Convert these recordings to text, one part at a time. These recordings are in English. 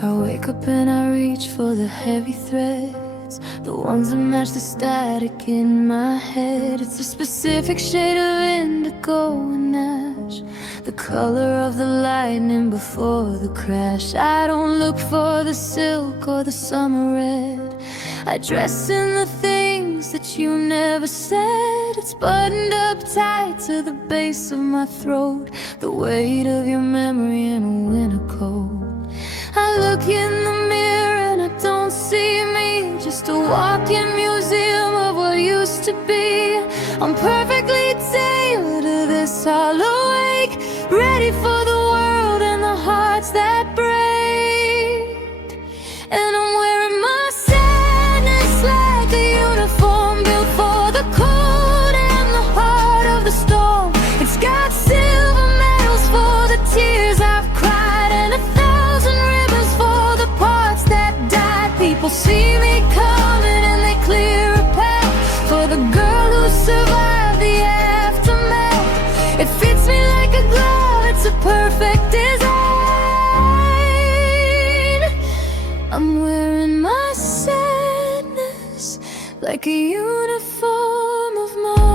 I wake up and I reach for the heavy threads, the ones that match the static in my head. It's a specific shade of indigo and ash, the color of the lightning before the crash. I don't look for the silk or the summer red, I dress in the things that you never said. It's buttoned up tight to the base of my throat, the weight of your memory in a winter coat. I look in the mirror and I don't see me, just a walking museum of what used to be. I'm perfectly tailored to this hollow ache, ready for the world and the hearts that break. And I'm wearing my sadness like a uniform, built for the cold and the heart of the storm. It's got silver medals for the tears I've cried, and 1,000 ribbons for the parts that died. People see me coming and they clear a path for the girl who survived the aftermath. It fits me like a glove, it's a perfect design. I'm wearing my sadness like a uniform of mine.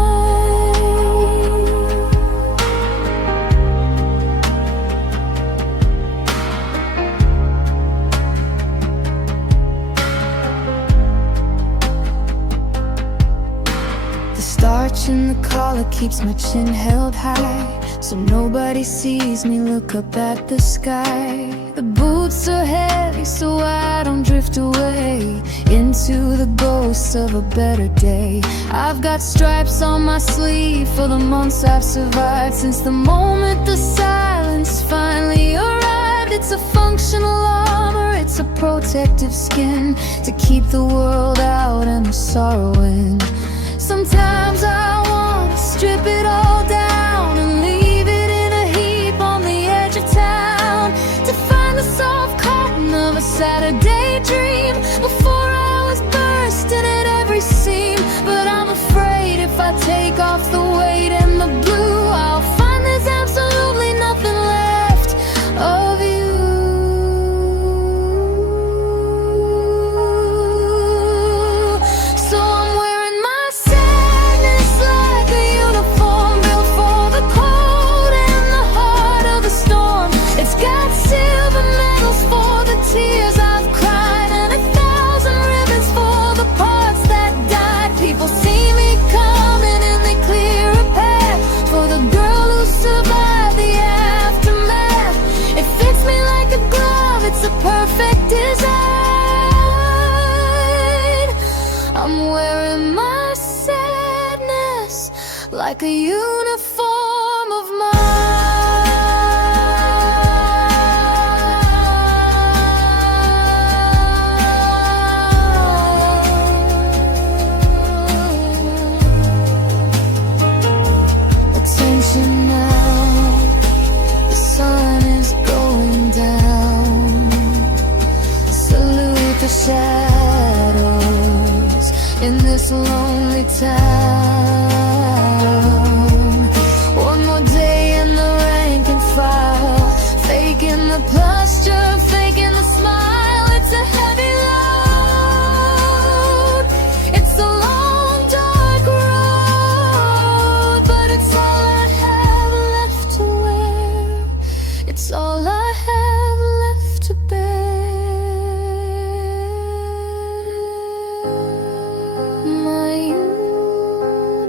The starch in the collar keeps my chin held high, so nobody sees me look up at the sky. The boots are heavy so I don't drift away into the ghosts of a better day. I've got stripes on my sleeve for the months I've survived, since the moment the silence finally arrived. It's a functional armor, it's a protective skin to keep the world out and the sorrow in. Sometimes I wanna strip it all down and leave it in a heap on the edge of town, to find the soft cotton of a Saturday dream before I was bursting at every seam. But I'm afraid if I take off the weight and the blue, I'll find there's absolutely nothing left of you. So I'm wearing my sadness like a uniform, built for the cold and the heart of the storm. It's got silver medals for the tears I've cried, and 1,000 ribbons for the parts that died. People see me coming and they clear a path for the girl who survived the aftermath. It fits me like a glove, it's a perfect design. I'm wearing my sadness like a uniform of mine. Attention now, the sun is going down. Salute the shadows in this lonely town. One more day in the rank and file, faking the posture, faking the smile. It's a heavy load, it's a long dark road, but it's all I have left to wear, it's all I have left to bear. My uniform.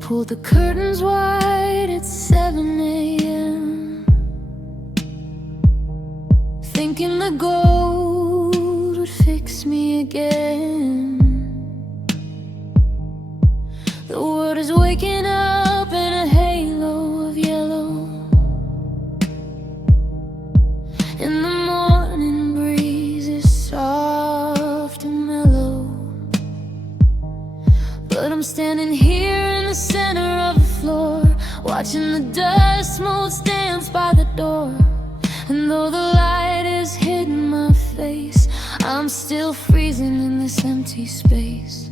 pulled the curtains wide at 7 a.m., thinking the gold would fix me again. The world is waking up in a halo of yellow, and the morning breeze is soft and mellow. But I'm standing here in the center of the floor, watching the dust motes dance by the door. And though the light is hitting my face, I'm still freezing in this empty space.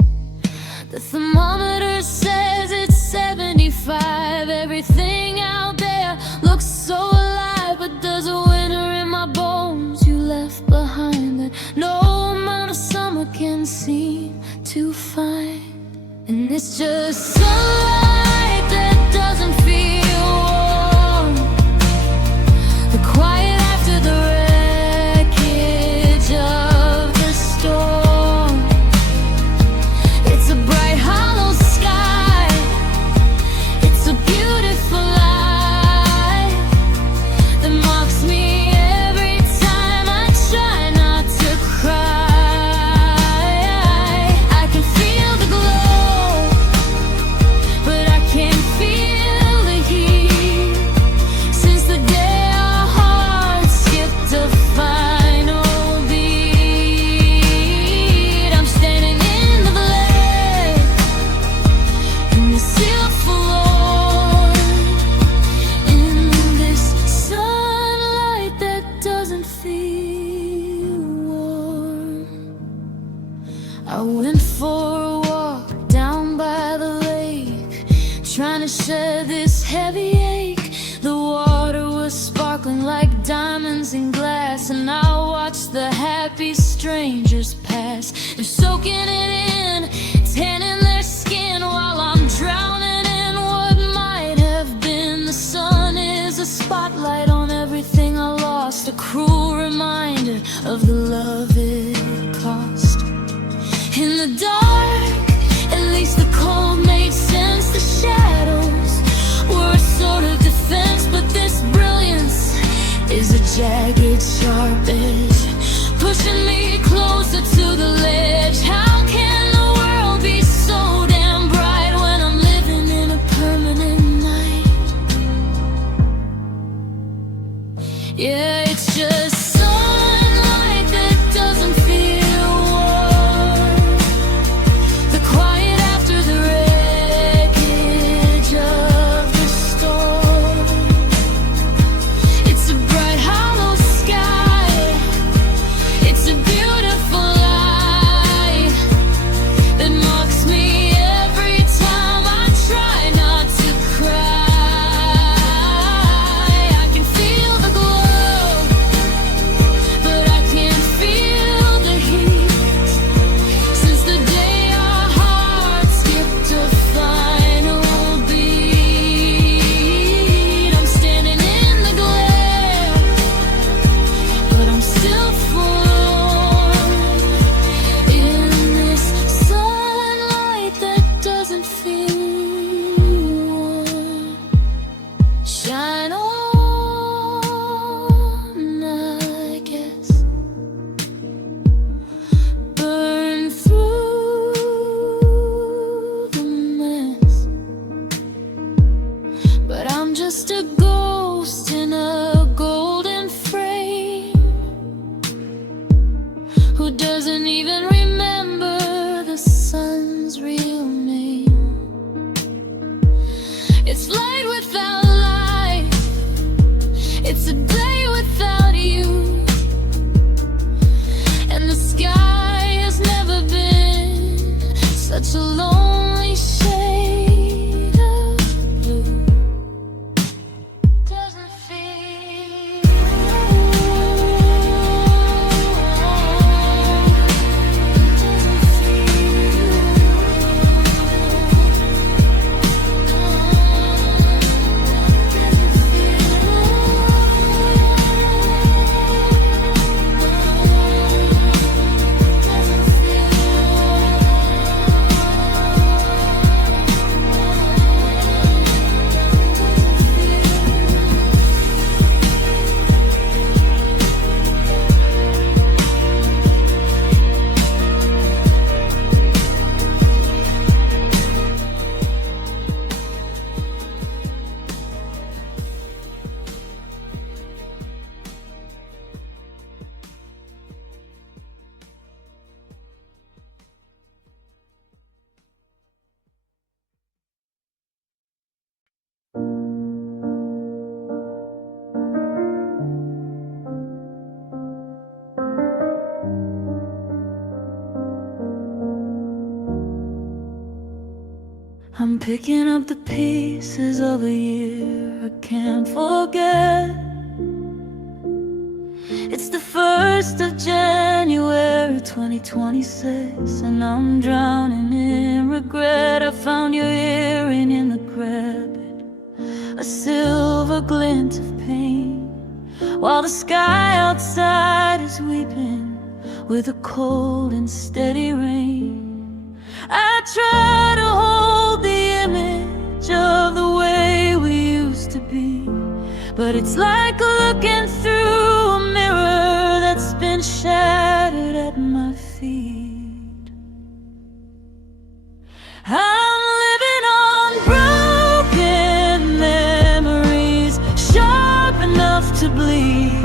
The thermometer says it's 75. Everything out there looks so alive, but there's a winter in my bones you left behind that no amount of summer can seem to find. And it's just sunlight that doesn't feel warm, the quiet after the wreckage of the storm. It's a bright hollow sky, it's a beautiful light that mocks me every time I try not to cry. I can feel the glow, but I can't feel the heat. Since the day our hearts skipped a final beat, I'm standing in the black, in the silver floor, in this sunlight that doesn't feel warm. I went for a walk down by the lake, trying to shed this heavy ache. The water was sparkling like diamonds in glass, and I watched the happy strangers pass. They're soaking it in, tanning their skin, while I'm drowning in what might have been. The sun is a spotlight on everything I lost, a cruel reminder of the love it cost. In the dark, at least the cold made sense. The shadows were a sort of defense, but this brilliance is a jagged, sharp edge, pushing me closer to the ledge. How can the world be so damn bright when I'm living in a permanent night? Yeah, it's just sunlight that doesn't feel warm, the quiet after the wreckage of the storm. It's a bright hollow sky, it's a beautiful light that mocks me every time I try not to cry. I can feel the glow, picking up the pieces of a year I can't forget. It's the 1st of January 2026, and I'm drowning in regret. I found your earring in the grab, a silver glint of pain, while the sky outside is weeping with a cold and steady rain. I try to hold the image of the way we used to be, but it's like looking through a mirror that's been shattered at my feet. I'm living on broken memories, sharp enough to bleed,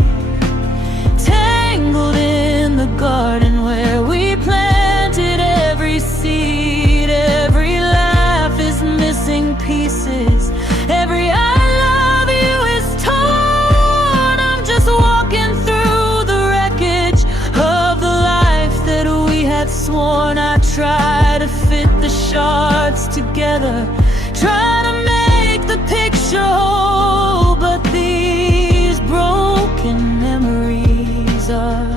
tangled in the garden where we planted every seed. Every laugh is missing pieces, every I love you is torn. I'm just walking through the wreckage of the life that we had sworn. I try to fit the shards together, try to make the picture whole, but these broken memories are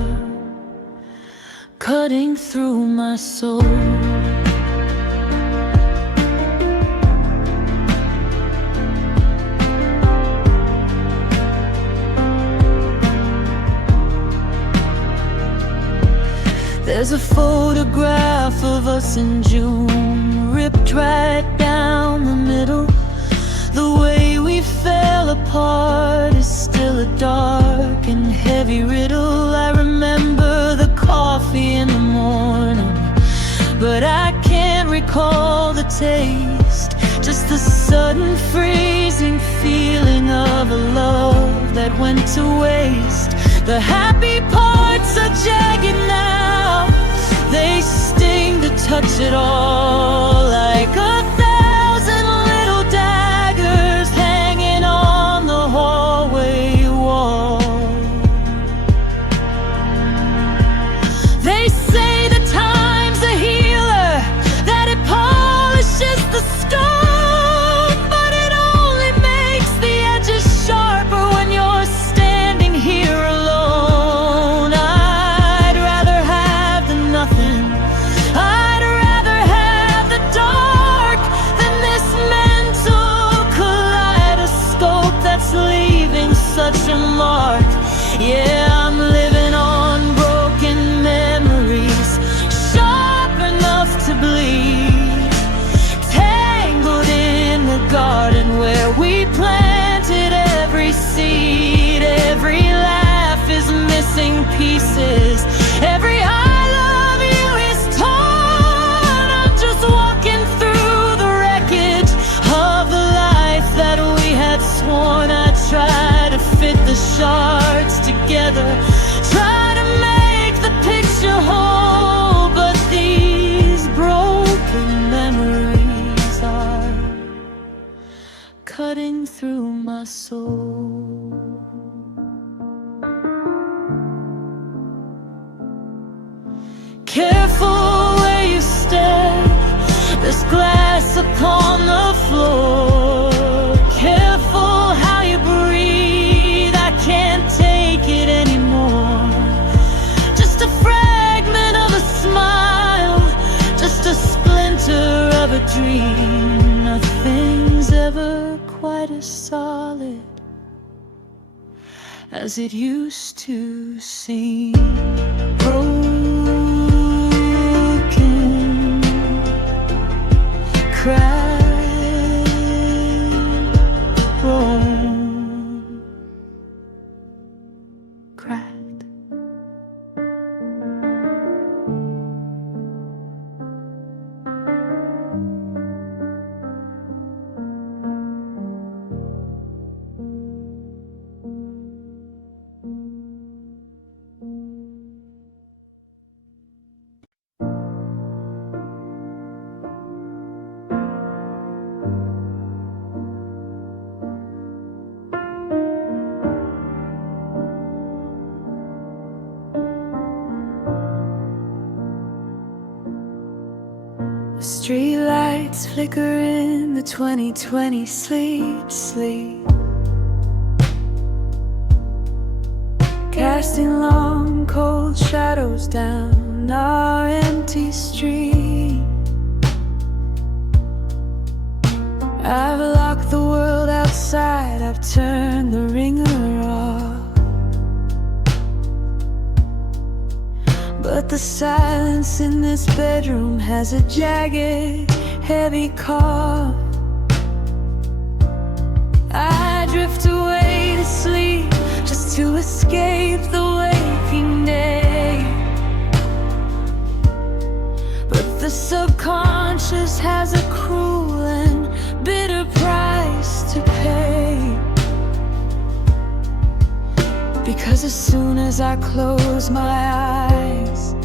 cutting through my soul. There's a photograph of us in June, ripped right down the middle. The way we fell apart is still a dark and heavy riddle. I remember the coffee in the morning, but I can't recall the taste, just the sudden freezing feeling of a love that went to waste. The happy parts are jagged now, they sting to touch it all, like 1,000 little daggers hanging on the hallway wall. They say the time's a healer, that it polishes the stone, but it only makes the edges sharper when you're standing here alone. I'd rather have the nothing, I'd rather have the dark than this mental kaleidoscope that's leaving such a mark. Yeah, I'm living on broken memories, sharp enough to bleed, tangled in the garden where we planted every seed. Every laugh is missing pieces, every I love you is torn. I'm just walking through the wreckage of the life that we had sworn. I try to fit the shards together, try to make the picture whole, but these broken memories are cutting through my soul. Careful where you step, there's glass upon the floor. Careful how you breathe, I can't take it anymore. Just a fragment of a smile, just a splinter of a dream. Nothing's ever quite as solid as it used to seem. Broken, cracked, grown, cracked. Street lights flicker in the 2020 sleep. Casting long, cold shadows down our empty street. I've locked the world outside, I've turned the ringer off. But the silence in this bedroom has a jagged, heavy cough. I drift away to sleep just to escape the waking day. But the subconscious has a cruel and bitter price to pay. Because as soon as I close my eyes,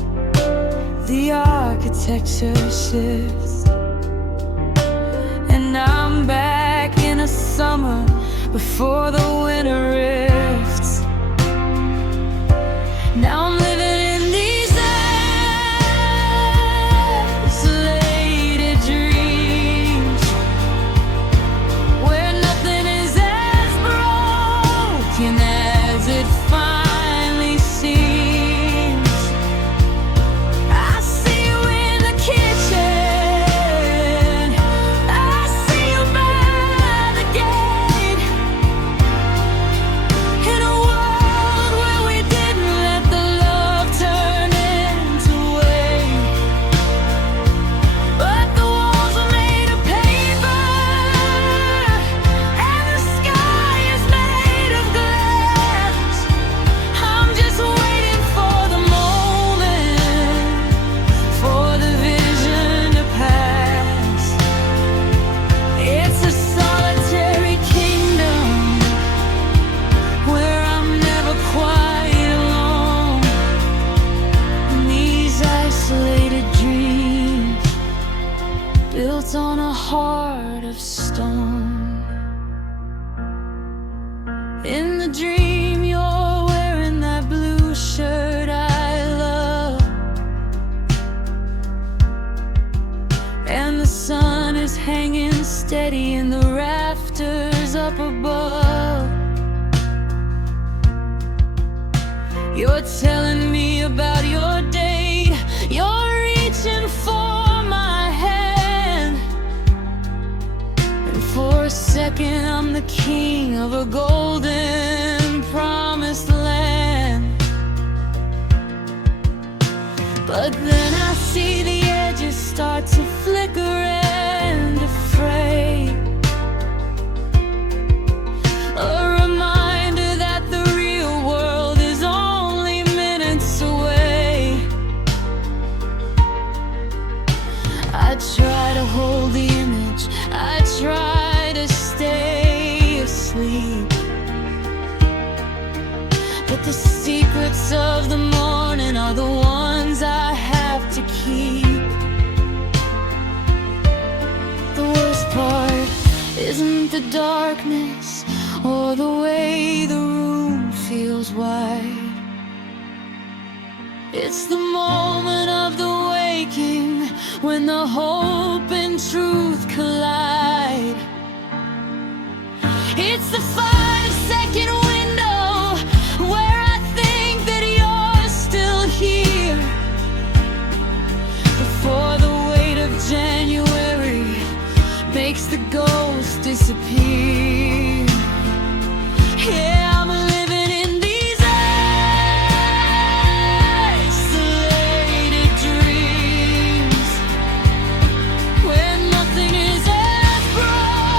the architecture shifts, and I'm back in a summer before the winter rifts. Now I'm living in these isolated dreams, where nothing is as broken as it finally seems. I see you in the kitchen, I see you by the gate. In a world where we didn't let the love turn into weight, but the walls are made of paper and the sky is made of glass. I'm just waiting for the moment, for the vision to pass. It's a solitary kingdom where I'm never quite alone. In these isolated dreams, built on a heart of stone. In the dream, you're wearing that blue shirt I love, and the sun is hanging steady in the rafters up above. You're telling me about your date, you're reaching for my hand, and for a second I'm the king of a golden promised land. But then I see the edges start to flicker and fray, a reminder that the real world is only minutes away. I try to hold the image, I try to stay asleep, but the secrets of the morning are the ones I have to keep. The worst part isn't the darkness or the way the room feels wide. It's the moment of the waking, when the hope and truth collide. It's the 5-second window where I think that you're still here, before the weight of January makes the ghost disappear. Yeah, I'm living in these isolated dreams, where nothing is as broken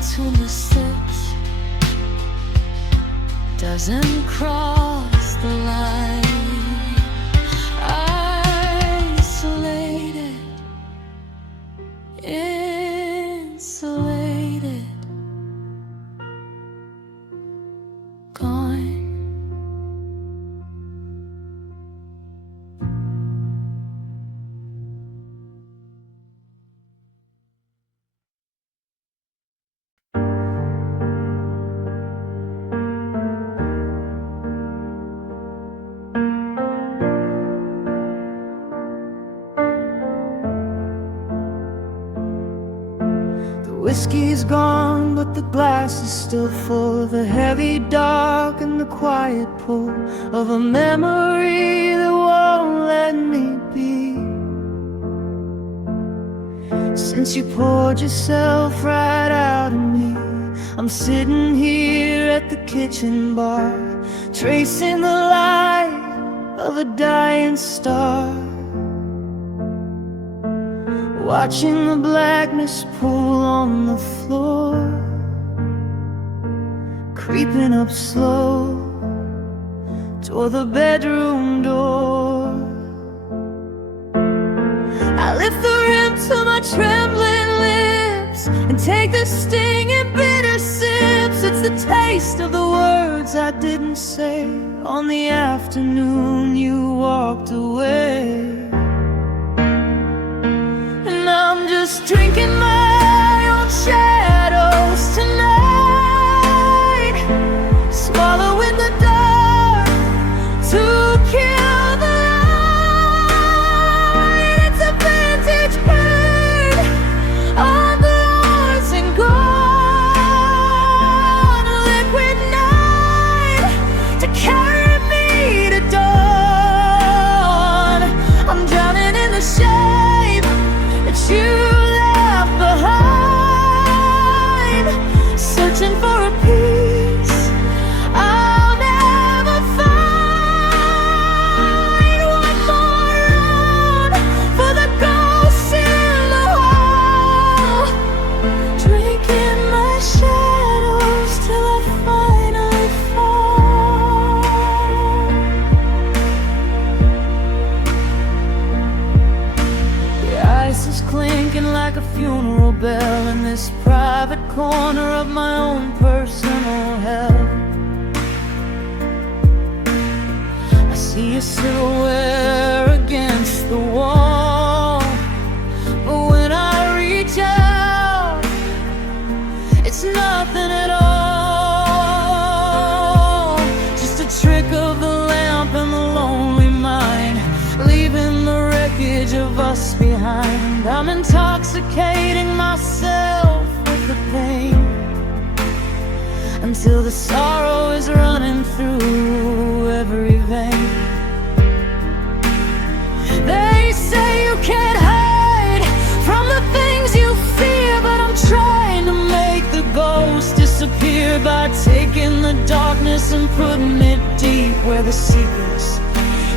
to mistakes doesn't cross the line. Isolated, insulated, gone. Whiskey's gone, but the glass is still full of the heavy dark and the quiet pull of a memory that won't let me be. Since you poured yourself right out of me, I'm sitting here at the kitchen bar, tracing the light of a dying star, watching the blackness pool on the floor, creeping up slow toward the bedroom door. I lift the rim to my trembling lips and take the sting in bitter sips. It's the taste of the words I didn't say on the afternoon you walked away. I'm just drinking my own shadows tonight, swallowing the dark to kill the light. It's a vintage bird on the horse and gone, a liquid night to carry me to dawn. I'm drowning in the shame that you left behind, searching for a peace I'll never find. One more round for the ghosts in the hall, drinking my shadows till I finally fall. The ice is clinking like a funeral bell in this private corner of my own personal hell. I see a silhouette against the wall, but when I reach out, it's nothing at all. Just a trick of the lamp and the lonely mind, leaving the wreckage of us behind. I'm intoxicating myself with the pain until the sorrow is running through every vein. They say you can't hide from the things you fear, but I'm trying to make the ghost disappear by taking the darkness and putting it deep where the secrets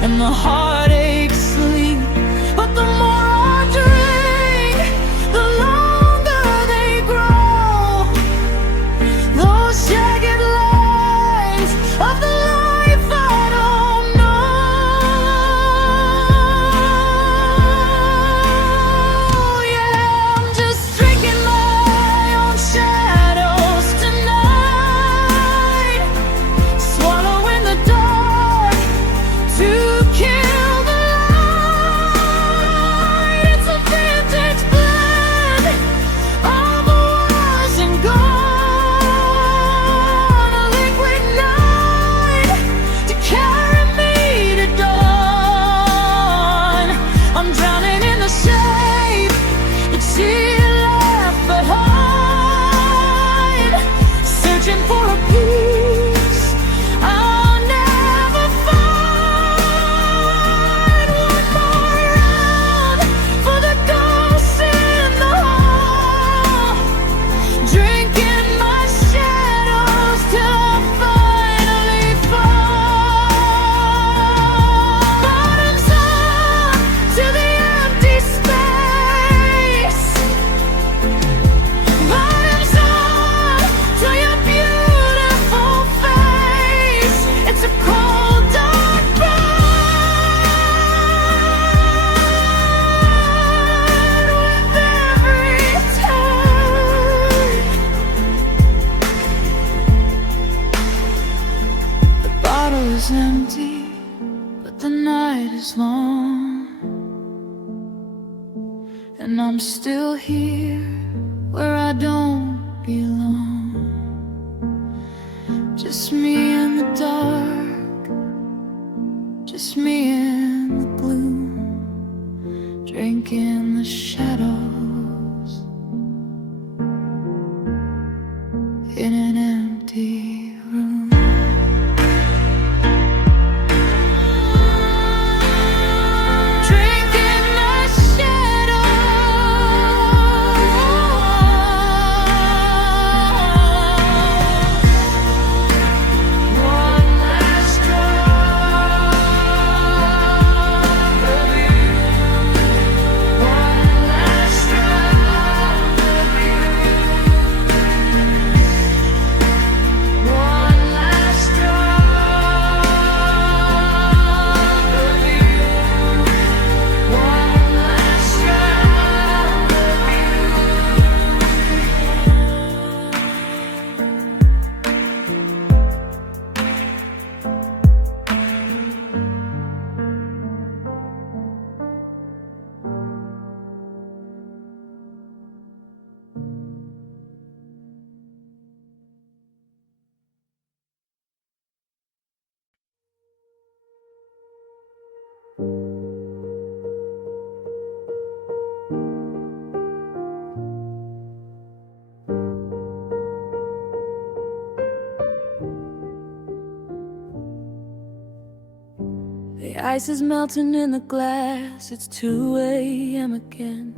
and the heartache sleep. But the more I drink, the longer they grow, those jagged lines of the life I don't know. Yeah, I'm just drinking my own shadows tonight, swallowing the dark to kill the light. and I'm still here where I don't belong. Just me in the dark, just me in the gloom, drinking the shadows in an empty room. The ice is melting in the glass, it's 2 a.m. again.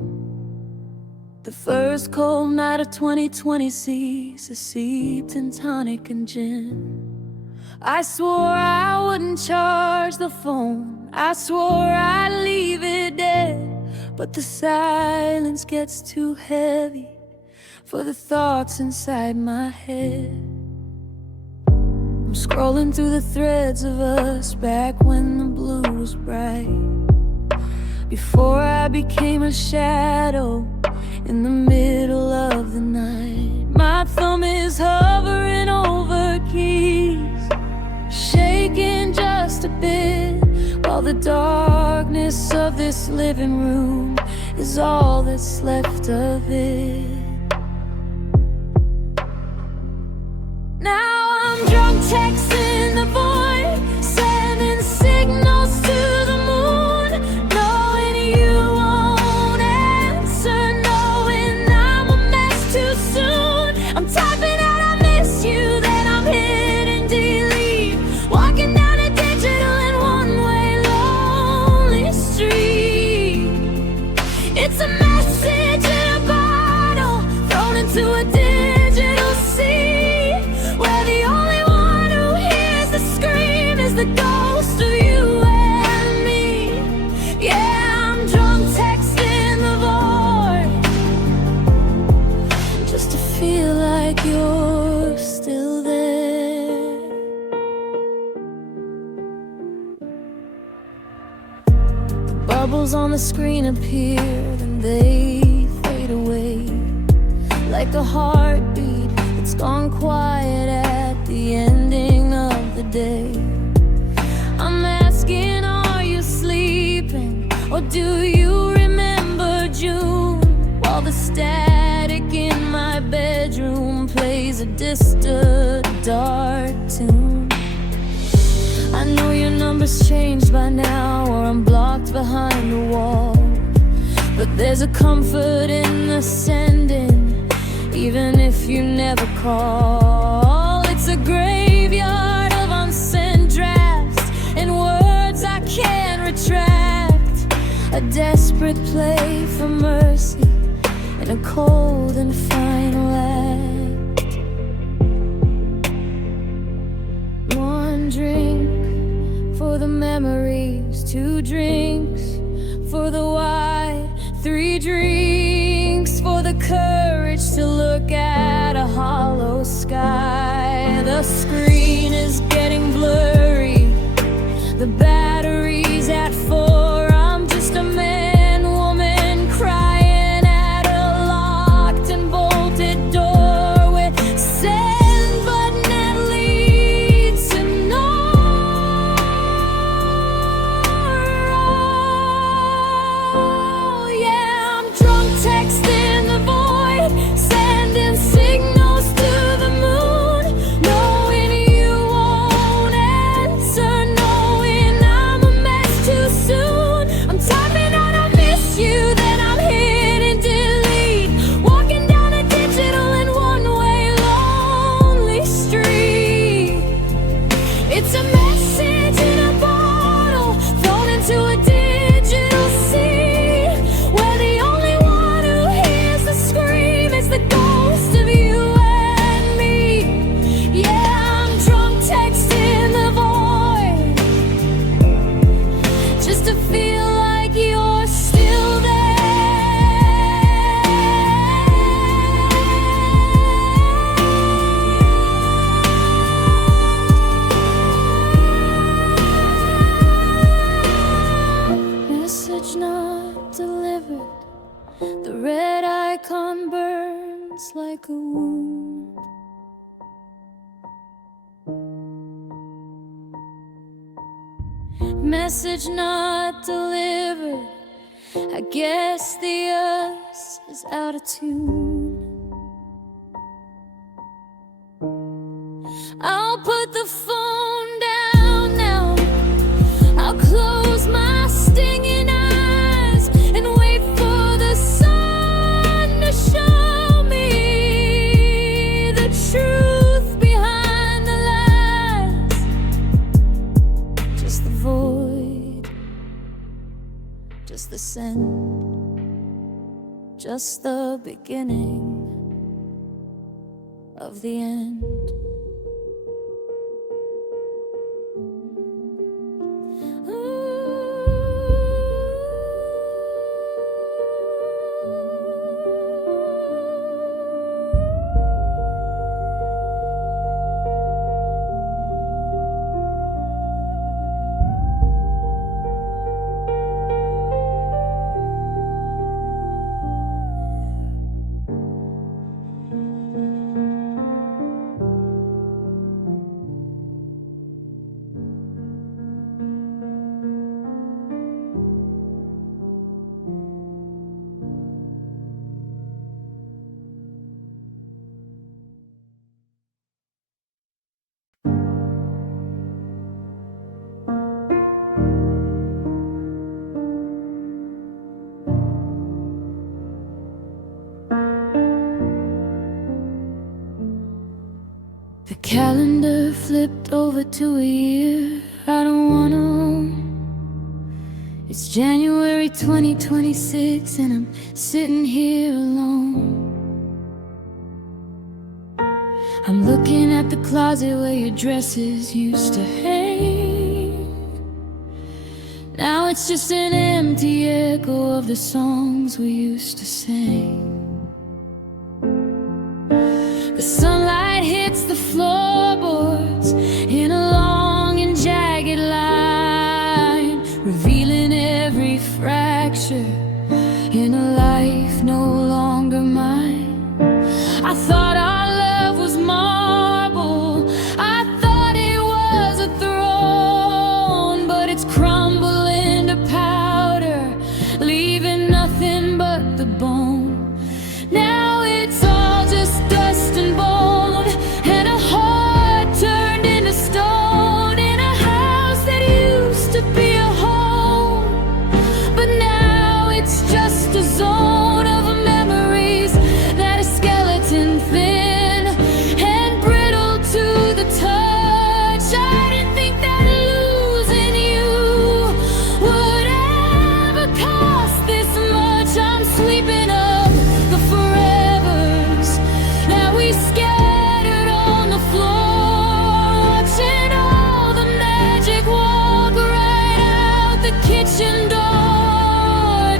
The first cold night of 2020 seas is seeped in tonic and gin. I swore I wouldn't charge the phone, I swore I'd leave it dead. But the silence gets too heavy for the thoughts inside my head. I'm scrolling through the threads of us back when the blue was bright, before I became a shadow in the middle of the night. My thumb is hovering over keys, shaking just a bit, while the darkness of this living room is all that's left of it. Now I'm drunk texting the void, sending signals to the moon, knowing you won't answer, knowing I'm a mess too soon. I'm typing out I miss you, then I'm hitting delete, walking down a digital and one-way lonely street. It's a message in a bottle, thrown into a digital sea, where the only one who hears the scream is the ghost of you and me. Yeah, I'm drunk texting the void, just to feel like you're still there. The bubbles on the screen appear, then they fade away, like a heartbeat that's gone quiet at the ending of the day. I'm asking, are you sleeping, or do you remember June, while the static in my bedroom plays a distant dark tune? I know your number's changed by now, or I'm blocked behind a wall, but there's a comfort in the sending, even if you never call. It's a graveyard of unsent drafts and words I can't retract, a desperate play for mercy in a cold and final act. One drink for the memories, 2 drinks for the why, 3 drinks for the courage to look at a hollow sky. The screen is getting blurry, the battery's at 4. I'm just a man, woman crying at a locked and bolted door with send button that leads to nowhere. Oh, yeah, I'm drunk. delivered. The red icon burns like a wound. Message not delivered. I guess the us is out of tune. I'll put the phone down now. I'll close my stinging eyes and wait for the sun to show me the truth behind the lies. Just the void, just the send, just the beginning of the end. The calendar flipped over to a year I don't wanna own. It's January 2026 and I'm sitting here alone. I'm looking at the closet where your dresses used to hang. Now it's just an empty echo of the songs we used to sing. The sunlight hits the floorboards in a long and jagged line, revealing every fracture in a life no longer mine. I thought our love was marble, I thought it was a throne, but it's crumbling to powder, leaving nothing but the bone. Now it's all just dust and bone, and a heart turned into stone, in a house that used to be a home, but now it's just a zone of memories that are skeleton thin and brittle to the touch. I didn't think that losing you would ever cost this much. I'm sweeping up the forevers that we scattered on the floor, watching all the magic walk right out the kitchen door.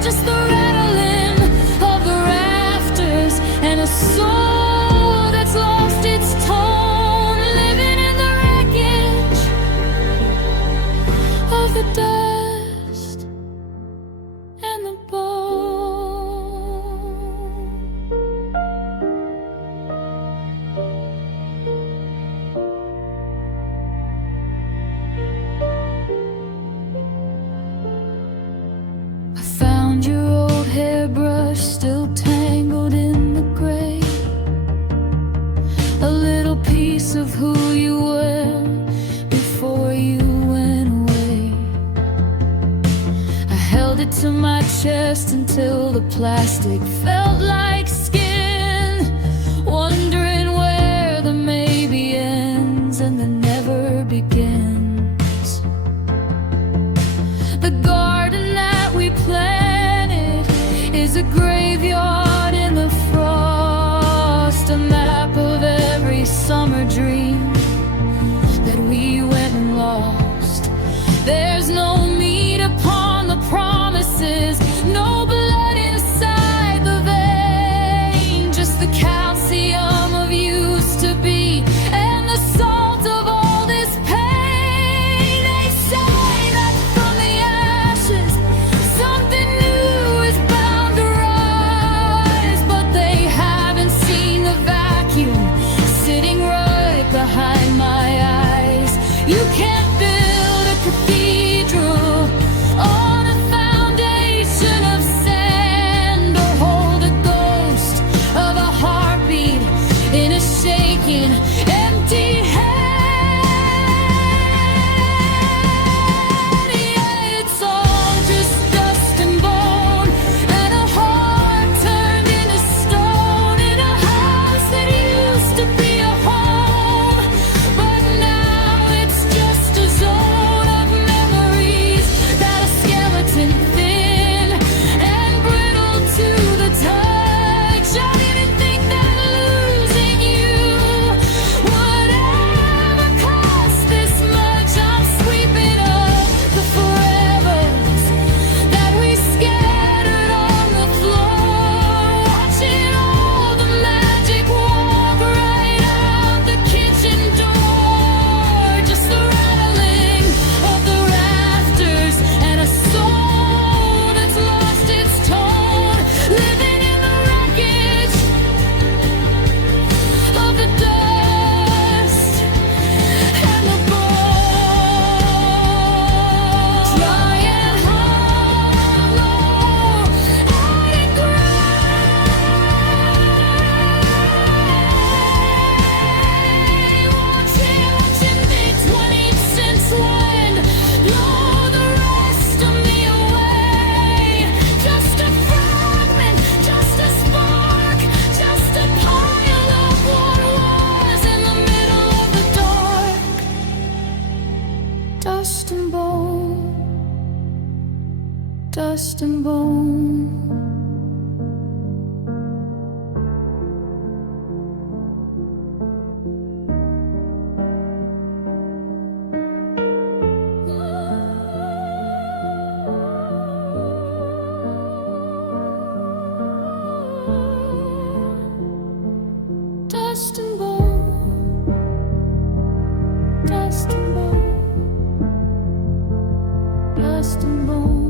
Just the rattling of the rafters and a soul that's lost its tone, living in the wreckage of the dust and the bone. I found your old hairbrush still tangled in the gray, a little piece of who you were before you went away. I held it to my chest until the plastic felt like skin, wondering where the maybe ends and the never begins. The garden that we planted is a graveyard in the frost, a map of every summer dream that we went and lost. There's no meat upon the promises, no blood inside the vein, just the calcium of used to be and the salt of all this pain. They say that from the ashes something new is bound dust and bone. Dust and bone, dust and bone, dust and bone.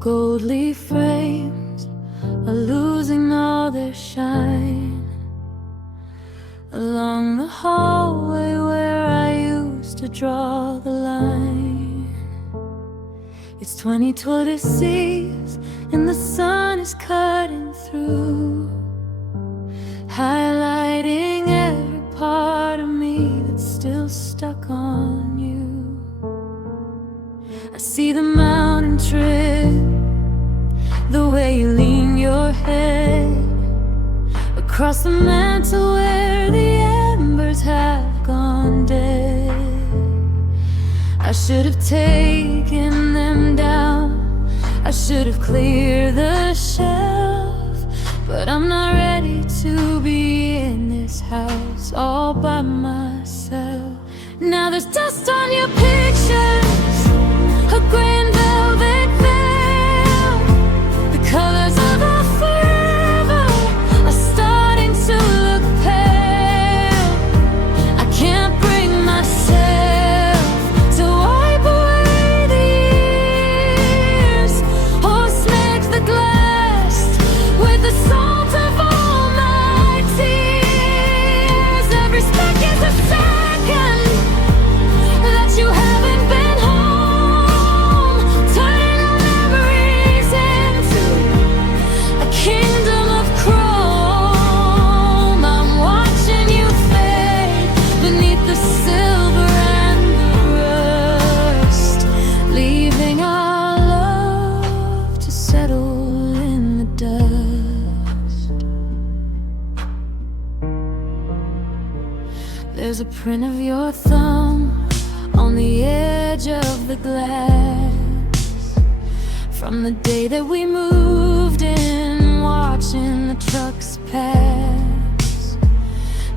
Gold leaf frames are losing all their shine along the hallway where I used to draw the line. It's 2026 and the sun is cutting through, highlighting every part of me that's still stuck on you. I see the mountain trip, the way you lean your head across the mantle where the embers have gone dead. I should have taken them down, I should have cleared the shelf, but I'm not ready to be in this house all by myself. Now there's dust on your pictures, a grand velvet veil. The colors of our forever are starting to look pale. I can't bring myself to wipe away the years or smack the glass with the salt of all my tears. Every speck is a second that you haven't been home, turning our memories into a kingdom of chrome. I'm watching you fade beneath the silver and the rust, leaving our love to settle in the dust. There's a print of your thumb on the edge of the glass from the day that we moved in, watching the trucks pass.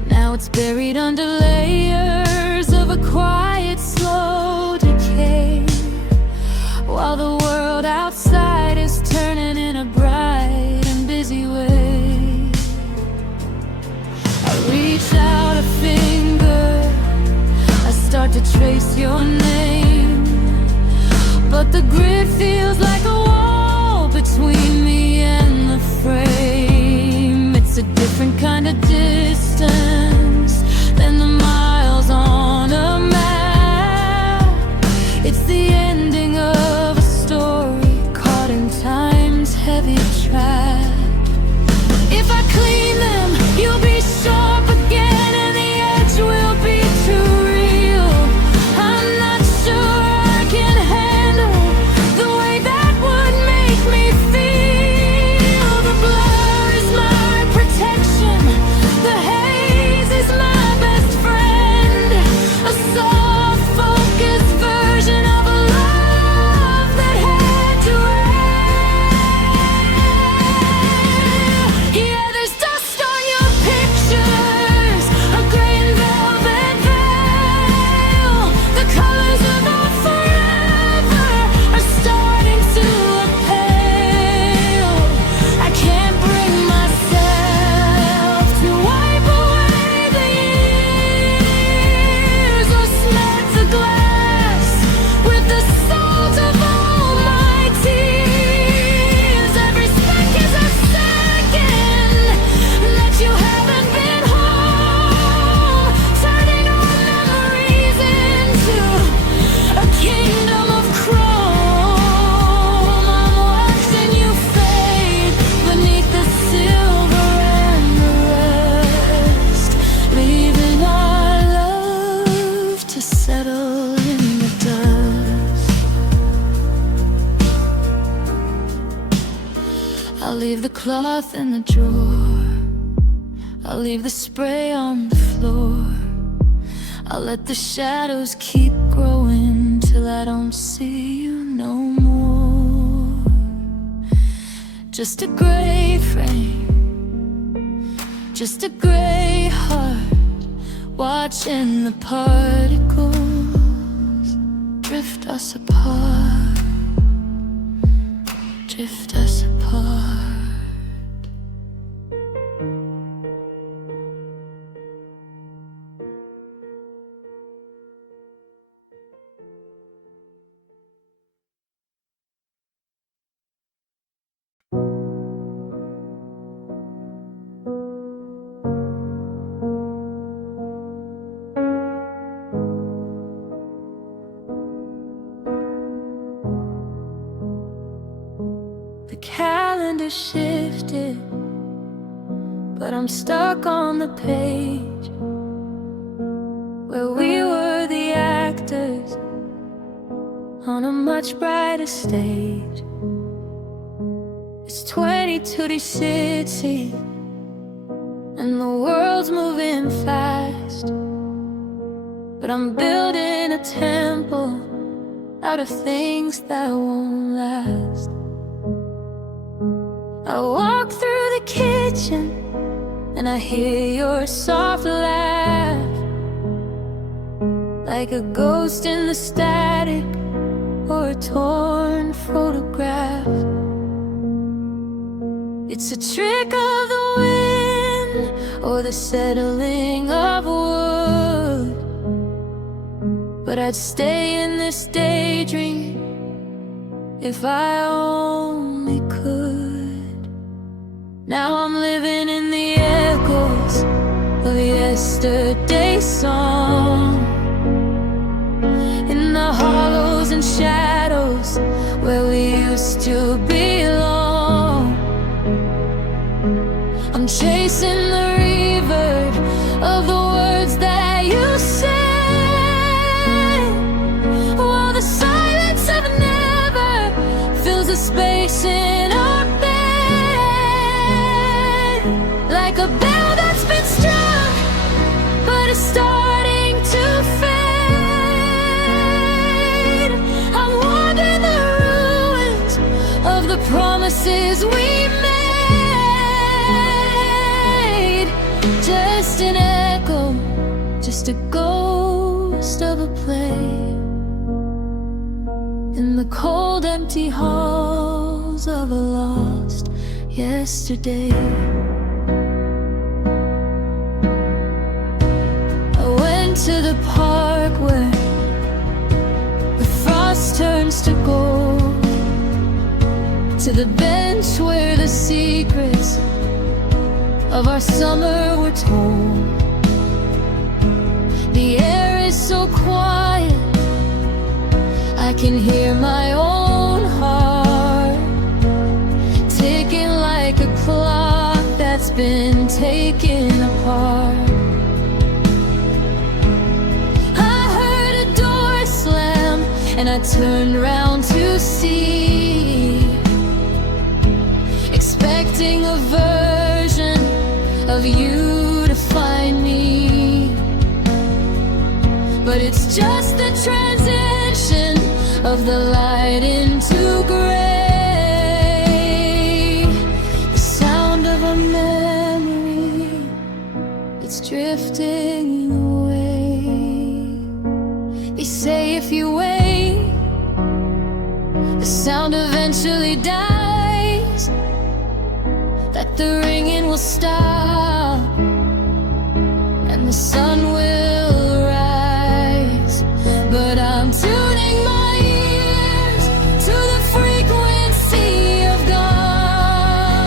Now it's buried under layers of a quiet, slow decay, while the world outside is turning in a bright and busy way. I reach out a finger, I start to trace your name, but the grid feels like a wall between me and the frame. It's a different kind of distance than the miles on a map. It's the ending of a story caught in time's heavy trap. If I clean them, you'll be sharp again, and the edge will be too real. I'm not sure I can handle the way that would make me feel. The blur is my protection, the haze is my best friend, a soft, focused version of a love that had to end. Yeah, there's dust I'll leave the cloth in the drawer, I'll leave the spray on the floor, I'll let the shadows keep growing till I don't see you no more. Just a gray frame, just a gray heart, watching the particles drift us apart, drift us apart. The calendar shifted, but I'm stuck on the page where we were the actors on a much brighter stage. It's 2020 city, and the world's moving fast, but I'm building a temple out of things that won't last. I walk through the kitchen and I hear your soft laugh, like a ghost in the static or a torn photograph. It's a trick of the wind or the settling of wood, but I'd stay in this daydream if I only could. Now I'm living in the echoes of yesterday's song, in the hollows and shadows where we used to belong. I'm chasing the reverb of the words that you said, while the silence of never fills the space in our bed. Like a bell that's been struck, but it's starting to fade. I'm wandering the ruins of the promises we made. Just an echo, just a ghost of a play in the cold, empty halls of a lost yesterday. To the park where the frost turns to gold, to the bench where the secrets of our summer were told. The air is so quiet, I can hear my own heart ticking like a clock that's been taken apart. And I turned around to see, expecting a version of you to find me, but it's just the transition of the light into gray, the sound of a memory, it's drifting away. They say if you wait, the sound eventually dies, that the ringing will stop and the sun will rise. But I'm tuning my ears to the frequency of God,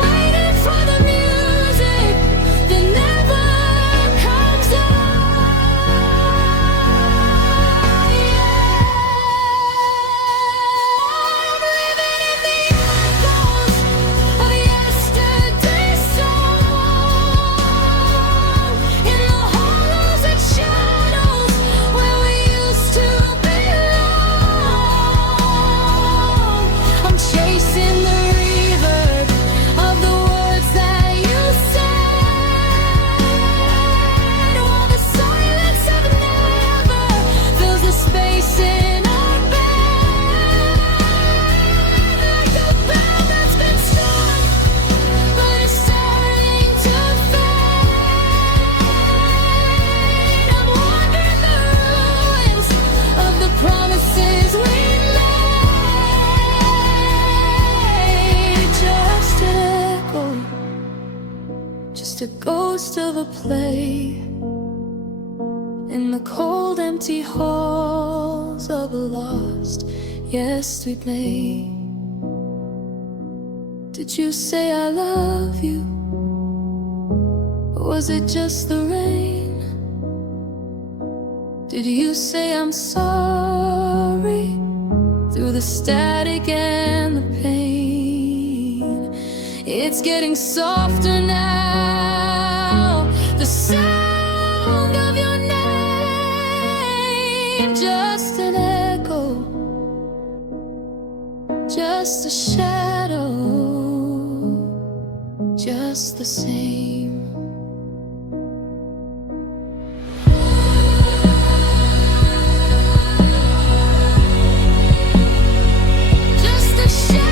waiting for the music that never comes on. a ghost of a play in the cold, empty halls of a lost yesterday. Did you say I love you? Or was it just the rain? Did you say I'm sorry through the static and the pain? It's getting softer now, the sound of your name, just an echo, just a shadow, just the same. Just a shadow,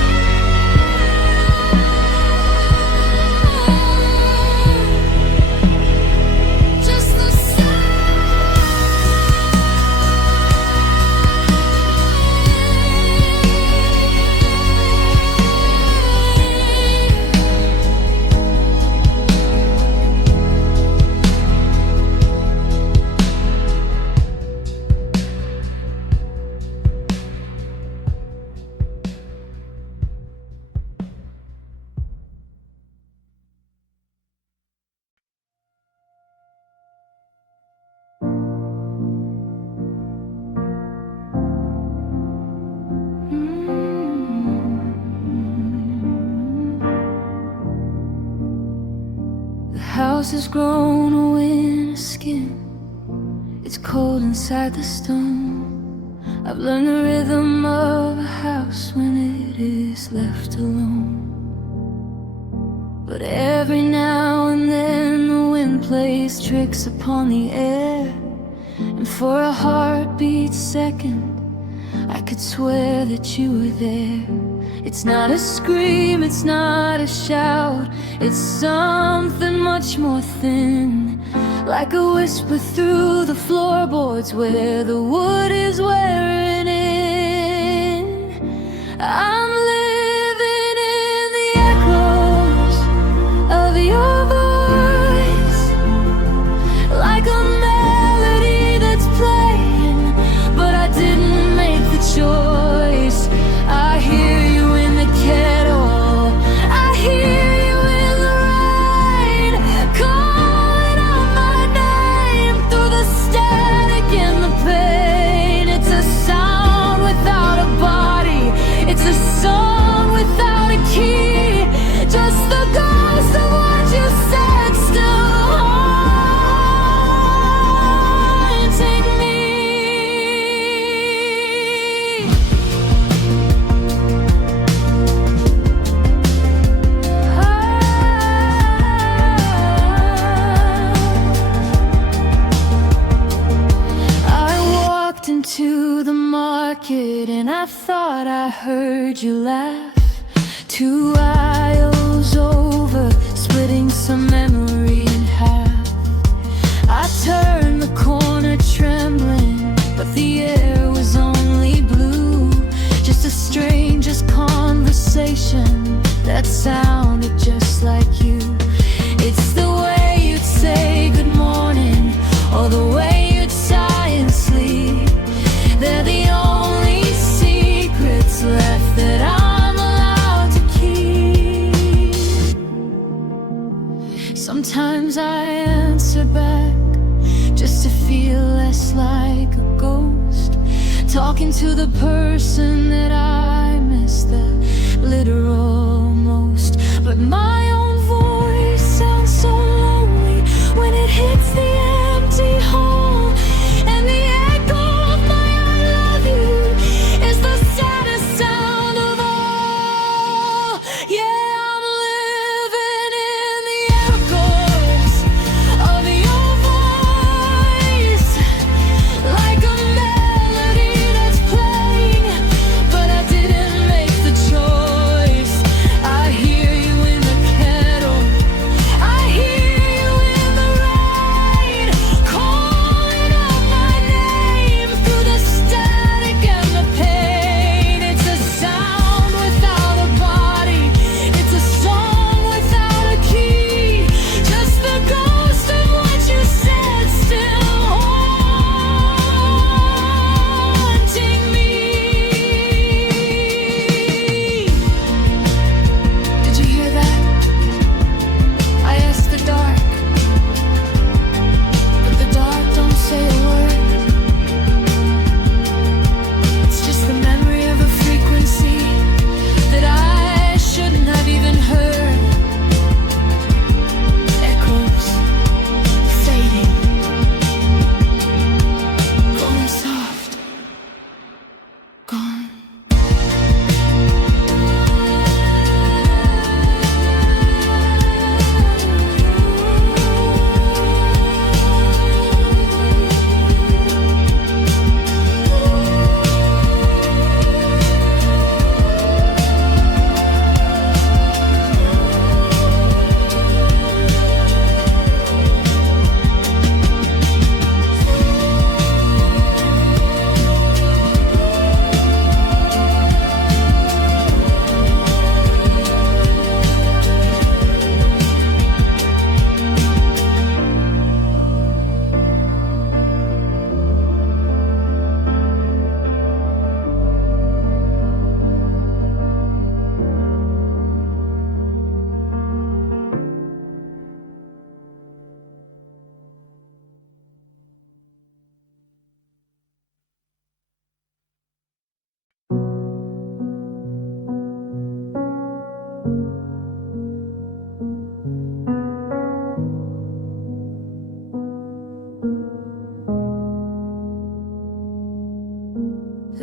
just the house has grown a winter skin. It's cold inside the stone. I've learned the rhythm of a house when it is left alone. But every now and then the wind plays tricks upon the air, and for a heartbeat second I could swear that you were there. It's not a scream, it's not a shout, it's something much more thin, like a whisper through the floorboards where the wood is wearing in. I'm living in the echoes of your voice, like a melody that's playing, but I didn't make the choice. I hear you in the kettle, I hear you in the rain, calling out my name through the static and the pain. It's a sound without a body, it's a song without a key, just the ghost of what you said still haunting me. I walked into the market and I thought I heard you laugh. 2 aisles over, splitting some memory in half. I turned the corner trembling, but the air was only blue. Just a stranger's conversation that sounded just like you. It's the way you'd say good morning, or the way you'd sigh and sleep. They're the only secrets left that I'm allowed to keep. Sometimes I answer back just to feel less like a ghost, talking to the person that I miss the literal most. But my own voice sounds so lonely when it hits the empty hole, and the echo of my I love you is the saddest sound of all. Yeah, I'm living in the echoes of your voice, like a melody that's playing, but I didn't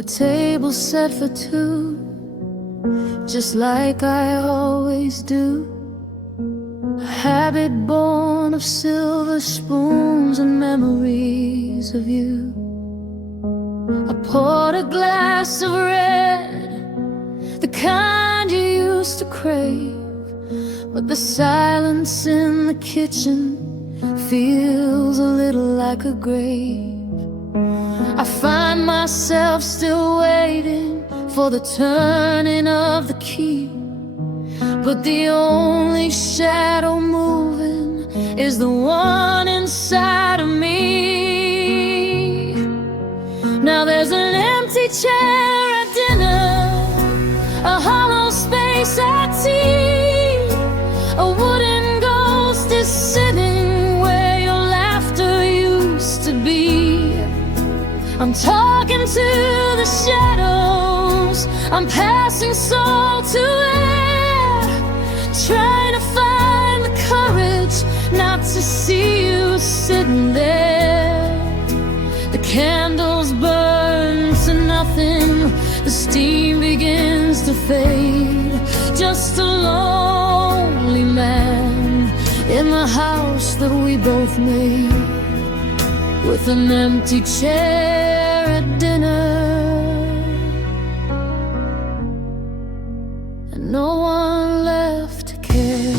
table set for two, just like I always do. A habit born of silver spoons and memories of you. I poured a glass of red, the kind you used to crave, but the silence in the kitchen feels a little like a grave. I find myself still waiting for the turning of the key, but the only shadow moving is the one inside of me. Now there's an empty chair at dinner, a hollow space at tea. A wooden ghost is sitting where your laughter used to be. I'm talking to the shadows, I'm passing soul to air, trying to find the courage not to see you sitting there. The candles burn to nothing, the steam begins to fade. Just a lonely man in the house that we both made, with an empty chair at dinner, and no one left to care.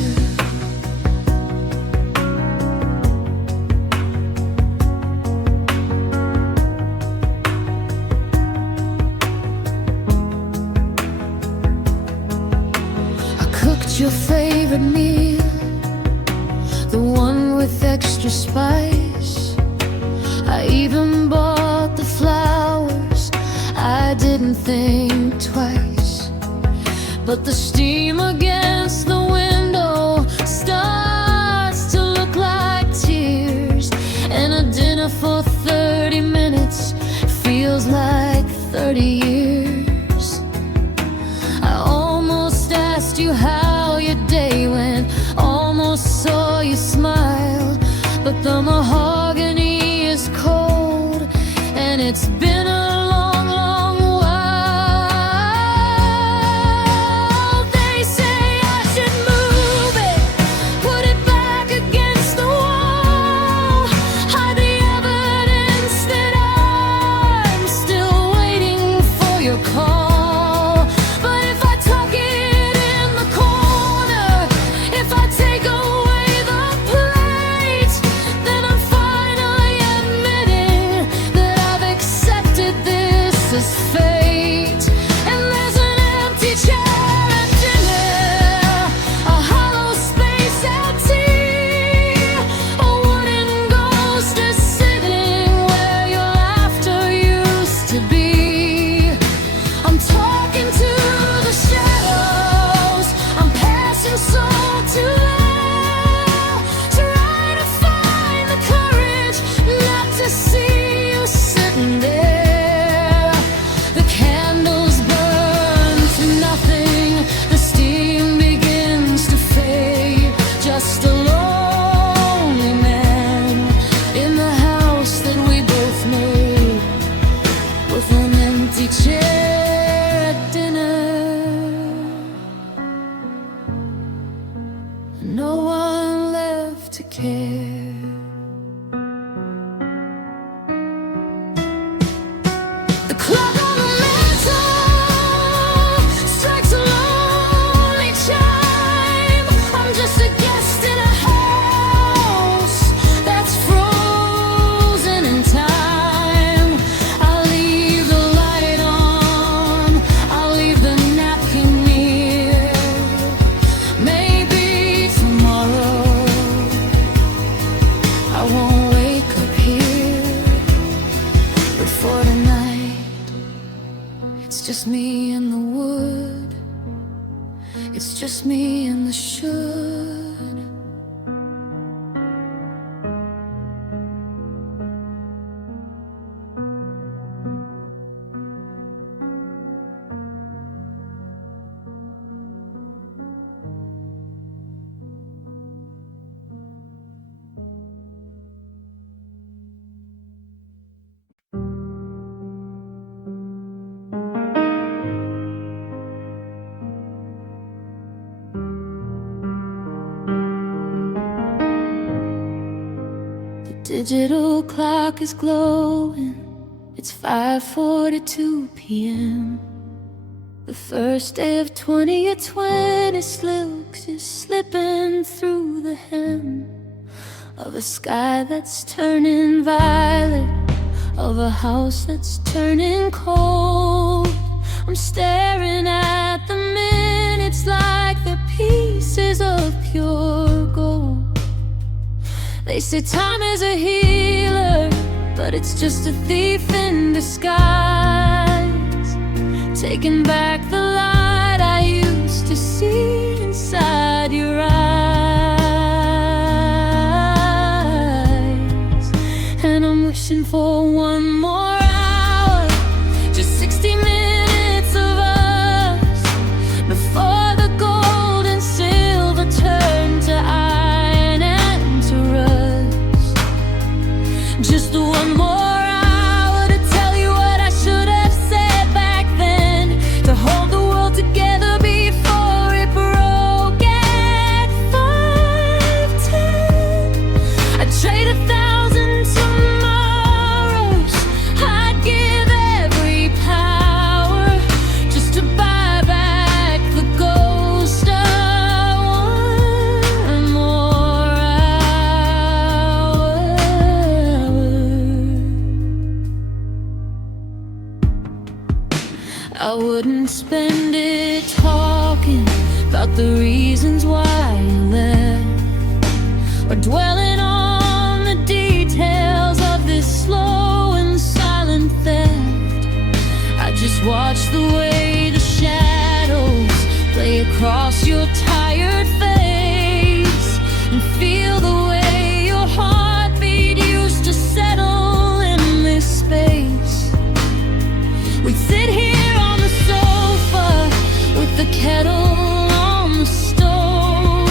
I cooked your favorite meal, the one with extra spice. I even bought the flowers, I didn't think twice. But the steam against the window starts to look like tears, and a dinner for 30 minutes feels like 30 years. I almost asked you how your day went, almost saw you smile, but the mahogany is cold, and it's been a long, long while. They say I should move it, put it back against the wall, hide the evidence that I'm still waiting for your call. But if I tuck it in the corner, if I take away the plate, then I'm finally admitting that I've accepted this as fate. And there's an empty chair at dinner, a hollow space at tea. A wooden ghost is sitting where your laughter used to be. I'm talking to the shadows, I'm passing soul to air, trying to find the courage not to see you sitting there. The candles burn to nothing, the steam begins to fade. Just a lonely man in the house that we both made, with an empty chair at dinner, no one left to care. The clock on the mantle strikes a lonely chime. I'm just a guest in a house that's frozen in time. I'll leave the light on, I'll leave the napkin near. Maybe tomorrow I won't wake up here, but for tonight it's just me and the wood, it's just me and the should. digital clock is glowing. It's 5:42 p.m. The first day of 2020 slips is slipping through the hem of a sky that's turning violet, of a house that's turning cold. I'm staring at the minutes like they're pieces of pure gold. They say time is a healer, but it's just a thief in disguise, taking back the light I used to see inside your eyes. And I'm wishing for one more hour, just 60 minutes of us, before the gold and silver turn to iron and to rust. Just one more hour to tell you what I should have said back then, to hold the world together before it broke at 5:10. I'd trade 1,000 tomorrows, I'd give every power just to buy back the ghost of one more hour. I wouldn't spend it talking about the reasons why you left, or dwelling on the details of this slow and silent theft. I just watch the way the shadows play across your tired face, and feel the way your heartbeat used to settle in this space. We'd sit here on the sofa with the kettle on the stove,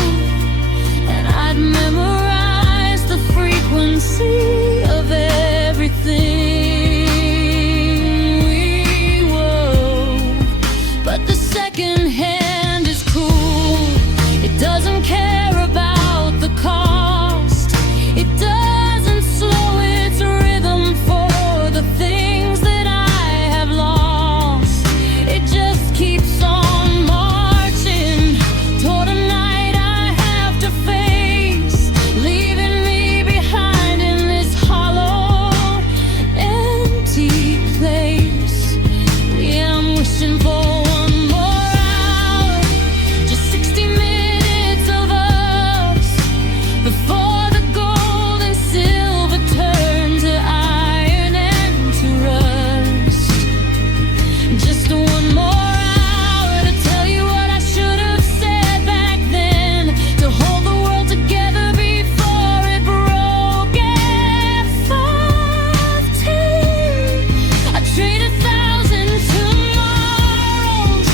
and I'd memorize the frequency of everything we wove. But the second hand is cool, it doesn't care about the cost, it doesn't slow its rhythm for the things that I have lost. It just keeps on marching toward a night I have to face, leaving me behind in this hollow, empty place. Yeah, I'm wishing for one more hour, just 60 minutes of us, before the gold and silver turn to iron and to rust. Just one more hour to tell you what I should have said back then, to hold the world together before it broke at 5:10. I'd trade 1,000 tomorrows,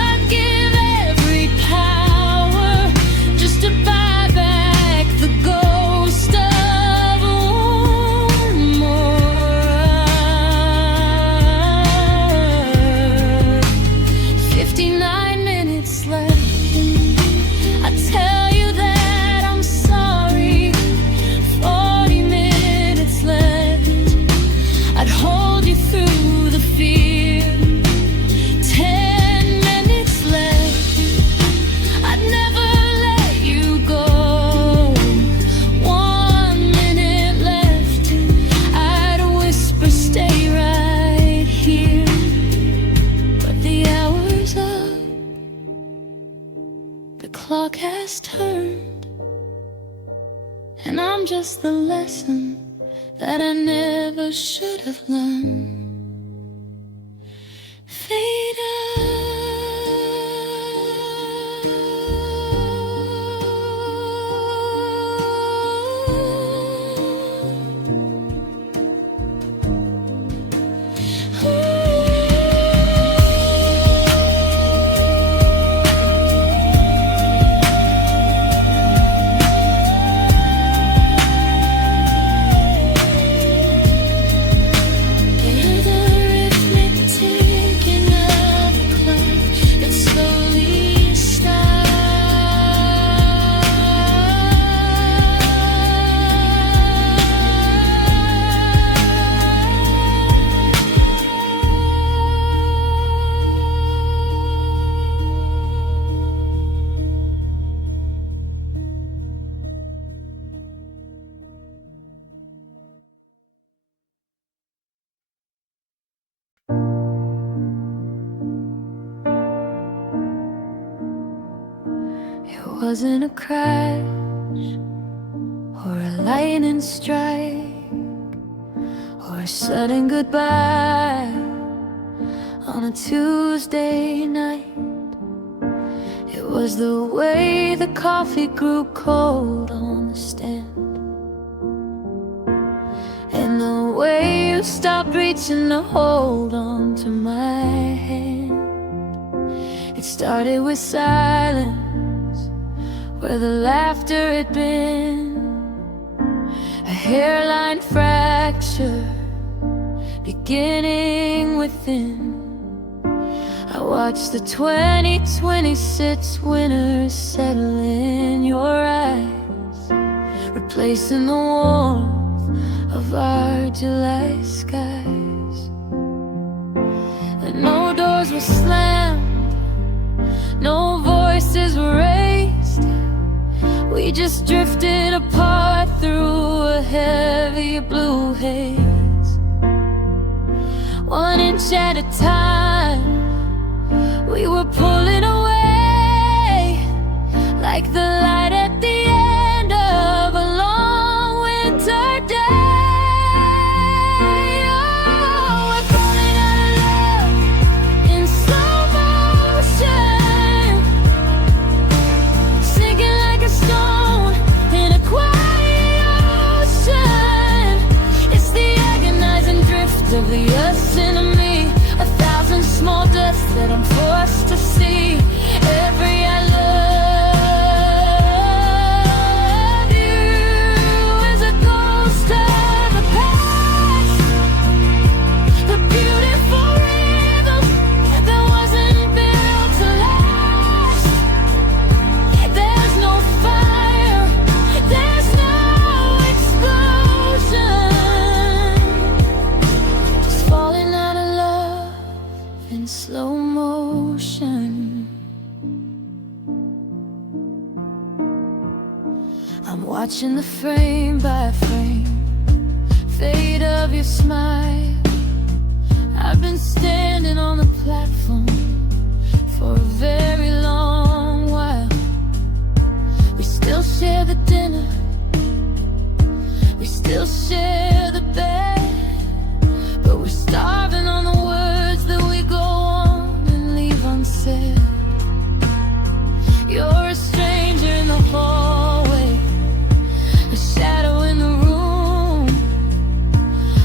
I'd give every power just to buy back the ghost of one more hour. 59 minutes left. I tell you that I'm sorry. 40 minutes left. I'd hold you through the fear. 10 minutes left. I'd never let you go. 1 minute left. I'd whisper, stay right here. But the hour's up, the clock has turned, and I'm just the lesson that I never should have learned. Fade Hear the arithmetic in wasn't a crash or a lightning strike or a sudden goodbye on a Tuesday night. It was the way the coffee grew cold on the stand, and the way you stopped reaching to hold on to my hand. It started with silence, where the laughter had been, a hairline fracture beginning within. I watched the 2026 winners settle in your eyes, replacing the warmth of our July skies. And no doors were slammed, no voices were raised. We just drifted apart through a heavy blue haze. 1 inch at a time, we were pulling away, like the light at the end of a long winter day. Oh, we're falling out of love in slow motion, sinking like a stone in a quiet ocean. It's the agonizing drift of the us and me, 1,000 small deaths that I'm forced to see. Every I love you is a ghost of the past, a beautiful rhythm that wasn't built to last. There's no fire, there's no explosion, just falling out of love in slow motion. I'm watching the frame by frame fade of your smile. I've been standing on the platform for a very long while. We still share the dinner, we still share the bed, but we're starving on the words that we go on and leave unsaid. You're a stranger in the hallway, a shadow in the room,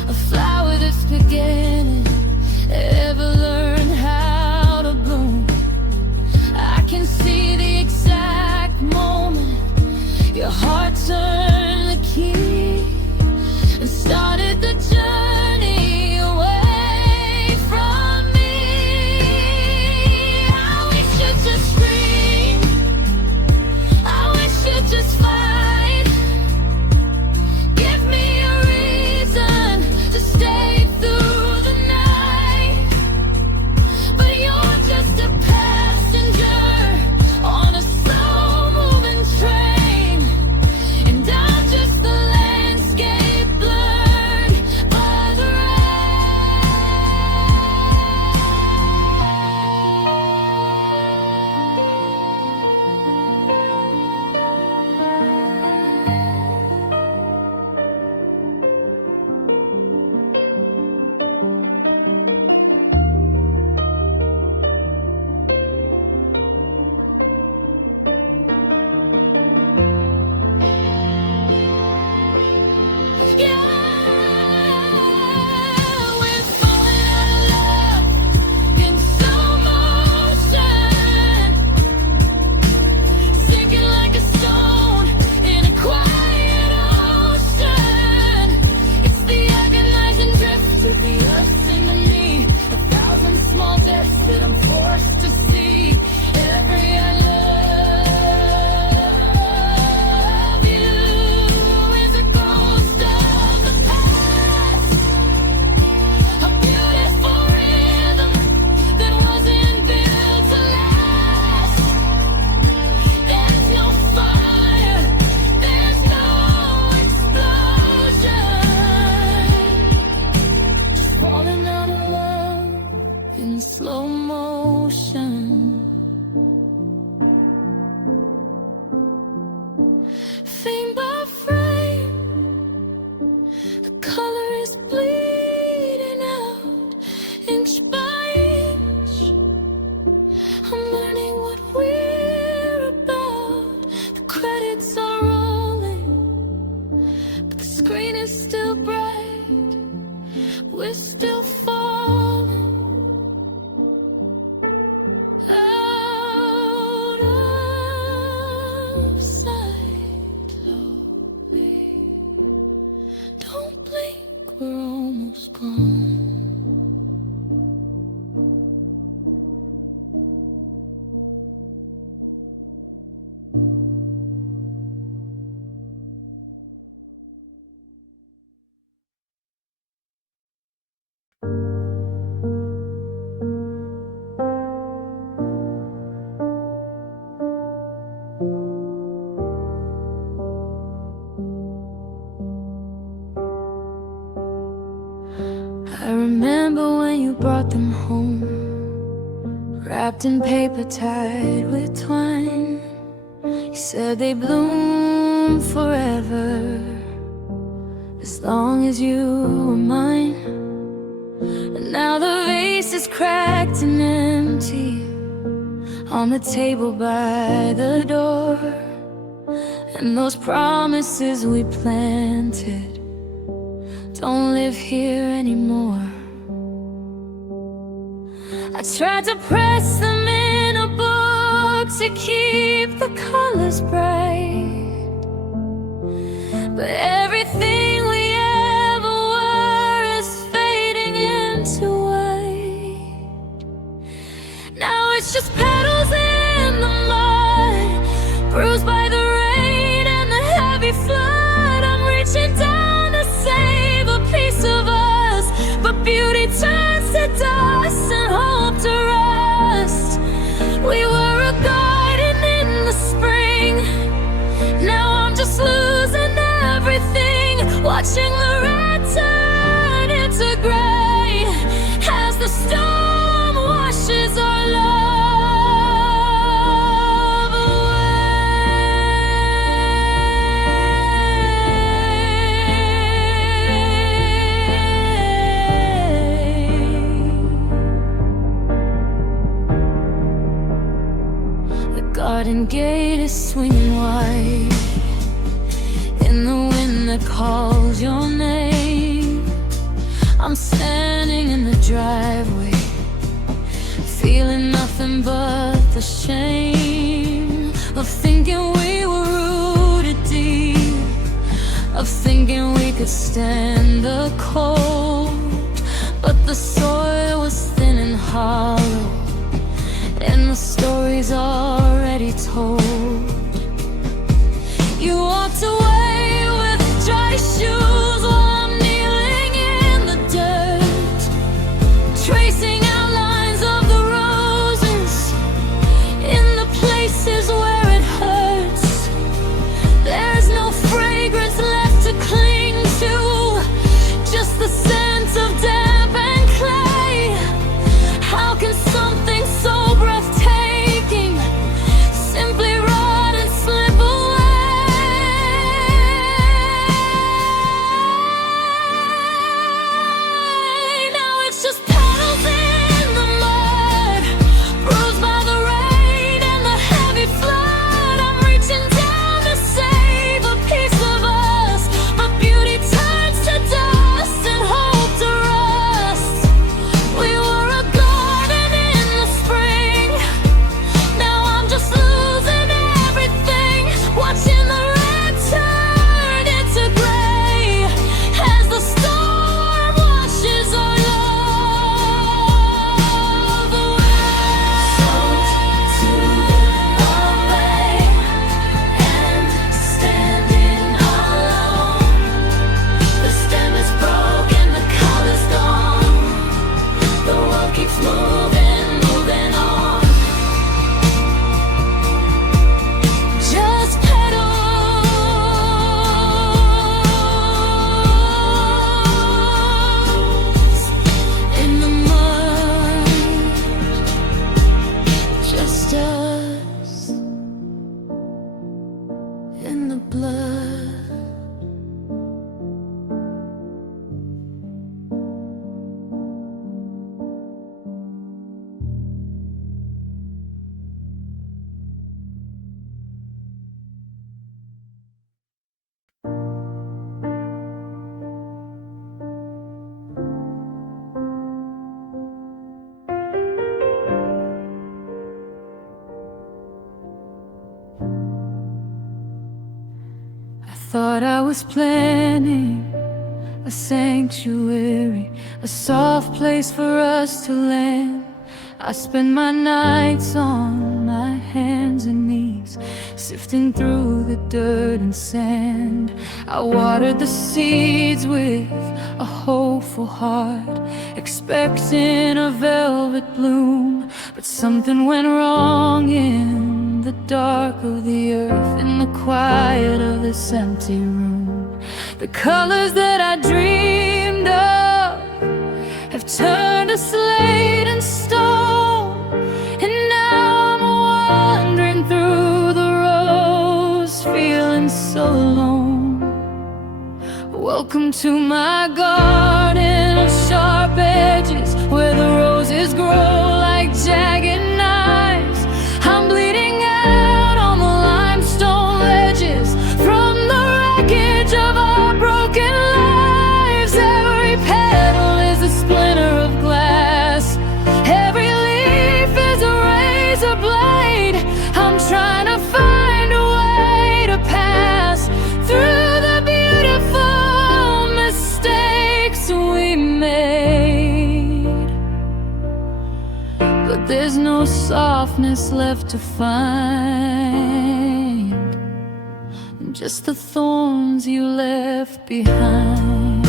a flower that's beginning, ever learn how to bloom. frame by frame. The color is bleeding out, inch by inch. I'm learning what we're about. The credits are rolling, but the screen is still bright. We're still falling out of sight. Slowly, don't blink, we're almost gone. I remember when you brought them home, wrapped in paper, tied with twine. You said they bloom forever, as long as you were mine. And now the vase is cracked and empty on the table by the door. And those promises we planted don't live here anymore. I tried to press them in a book to keep the colors bright, but everything we ever were is fading into white. Now it's just petals in the mud, bruised by the rain and the heavy flood. I'm reaching down to save a piece of us, but beauty turns to dust and hope to rust. We were a garden in the spring, now I'm just losing everything, watching the red turn into gray as the storm washes our love garden gate is swinging wide in the wind that calls your name. I'm standing in the driveway, feeling nothing but the shame of thinking we were rooted deep, of thinking we could stand the cold. But the soil was thin and hollow, and the story's already told. You walked away with dry shoes while I'm kneeling in the dirt, tracing outlines of the roses in the places where it hurts. There's no fragrance left to cling to, just the scent of damp and clay. How can something so breathtaking simply thought I was planning a sanctuary, a soft place for us to land. I spend my nights on my hands and knees, sifting through the dirt and sand. I watered the seeds with a hopeful heart, expecting a velvet bloom. But something went wrong in the dark of the earth, in the quiet of this empty room. The colors that I dreamed of have turned to slate and stone, and now I'm wandering through the rows, feeling so alone. Welcome to my garden of sharp edges, where the roses grow like jagged knives. I'm bleeding out on the limestone ledges from the wreckage of our broken lives. Every petal is a splinter of glass, every leaf is a razor blade. I'm trying to find a way to pass through the beautiful mistakes we made. But there's no softness left to find, just the thorns you left behind.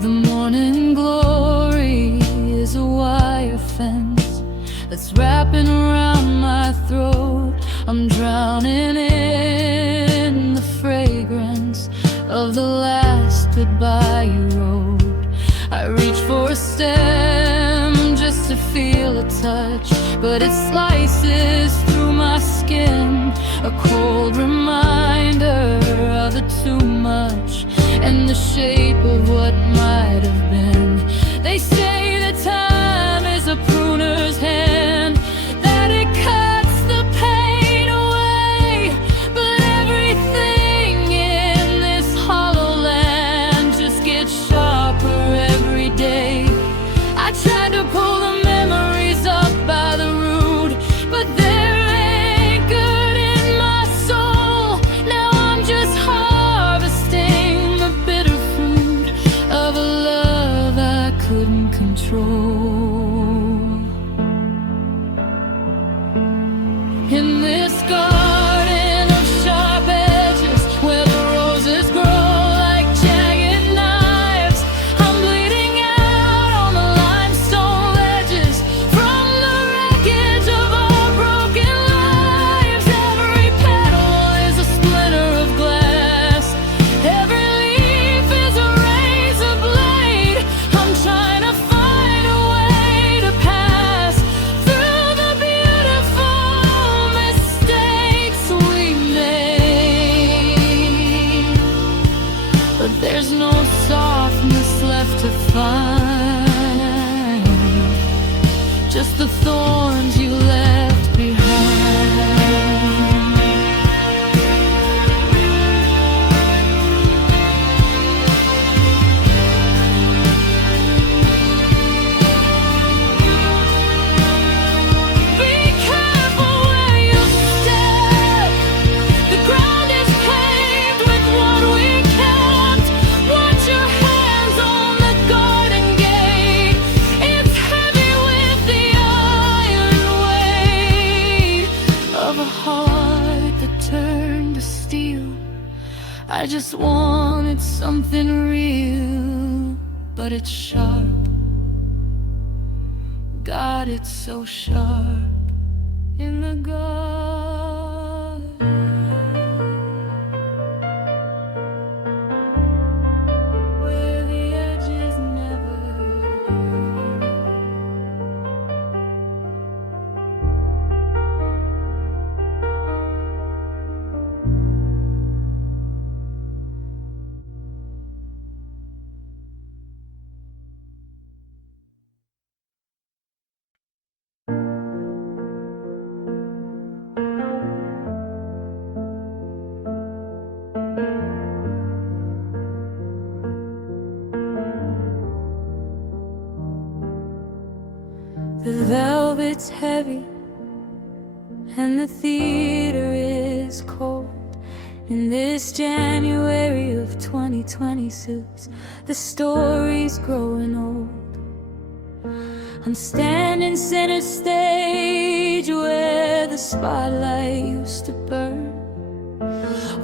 The morning glory is a wire fence that's wrapping around my throat. I'm drowning in the fragrance of the last goodbye you wrote. I reach for a stem just to feel a touch, but it slices through my skin, a cold reminder of the too much and the shape of what might have been. They say that time is a pruner's hand, that it cuts the pain away, but everything in this hollow land just gets sharper every day. I tried to pull the memories up by the root, but they're anchored in my soul. Now I'm just harvesting the bitter fruit of a love I couldn't control. In this garden of sharp edges, where the roses grow like jagged knives, I'm bleeding out on the limestone ledges from the wreckage of our broken lives. Every petal is a splinter of glass, every leaf is a razor blade. I'm trying to find a way to pass through the beautiful mistakes we made. But there's no softness left to find, just the thorns you left behind. Be careful where you step, the ground is paved with what we kept. Watch your hands on the garden gate, it's heavy with the iron weight of a heart that turned to steel. I just wanted something real, but it's sharp. God, it's so sharp in the garden, where the edges never learn. it's heavy and the theater is cold. In this January of 2026, the story's growing old. I'm standing center stage where the spotlight used to burn,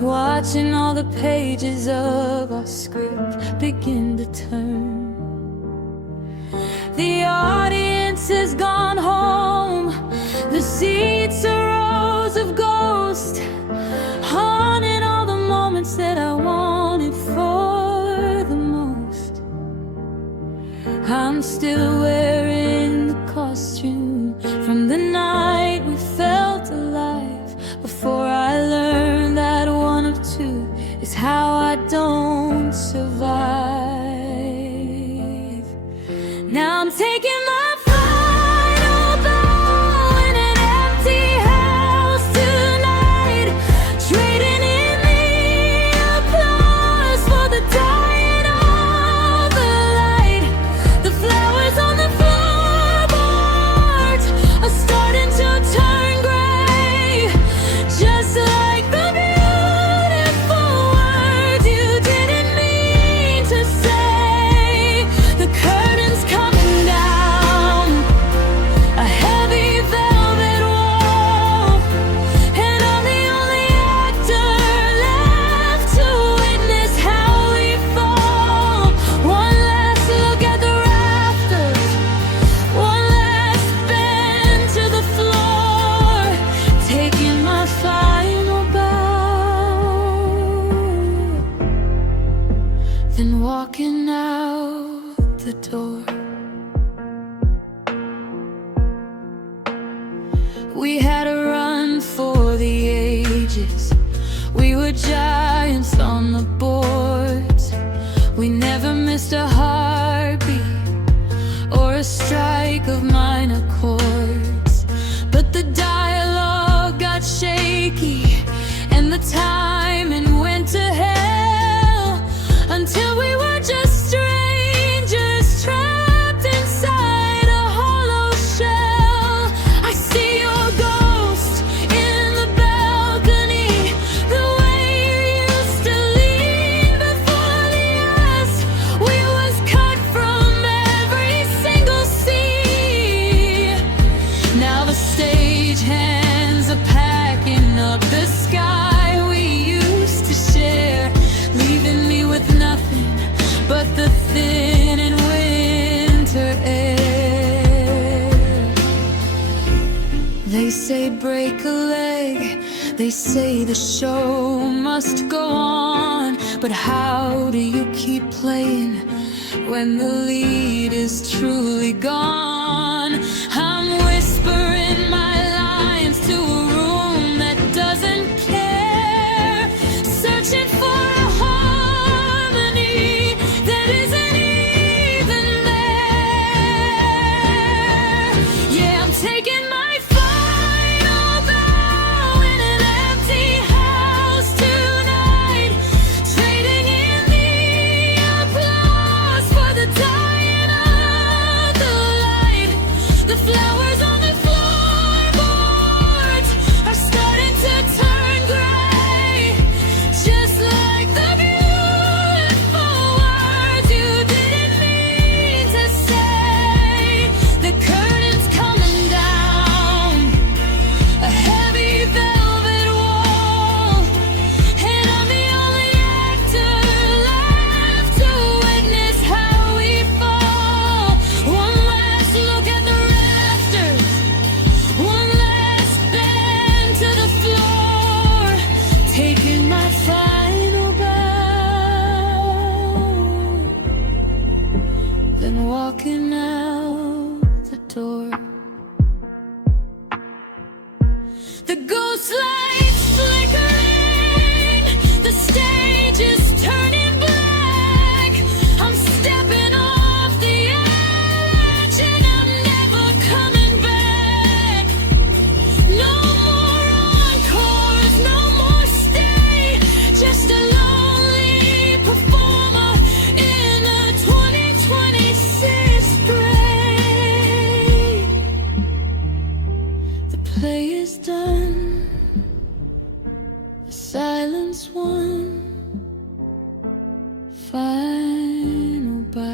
watching all the pages of our script begin to turn. The audience has gone home, the seats are rows of ghosts, haunting all the moments that I wanted for the most. I'm still wearing the costume from the night we felt alive, before I learned that one of two is how I don't survive. Now I'm taking my final bow in an empty house tonight, trading in the applause for the dying of the light. The flowers on the floorboards are starting to turn gray, just like the beautiful words you didn't mean to say. The curtains coming down, a heavy velvet wall, and I'm the only actor left to witness how we fall. One last look at the rafters, one last bend to the floor, taking my final bow, then walking out the door. We had a run for the ages, we were giants on the boards. We never missed a heartbeat or a strike of minor chords. But the dialogue got shaky and the timing went to hell, until we were just strangers trapped inside a hollow shell. I see your ghost in the balcony, the way you used to lean before the ass. We was cut from every single scene. Now the stage hands are packing up the sky we used to share, leaving me with nothing but the thin and winter air. They say break a leg, they say the show must go on, but how do you keep playing when the lead is truly gone? I'm whispering my lines to a room that doesn't care, searching for a harmony that isn't even there. Yeah, I'm taking my final bow in an empty house tonight, trading in the applause for the dying of the light. against one final bow.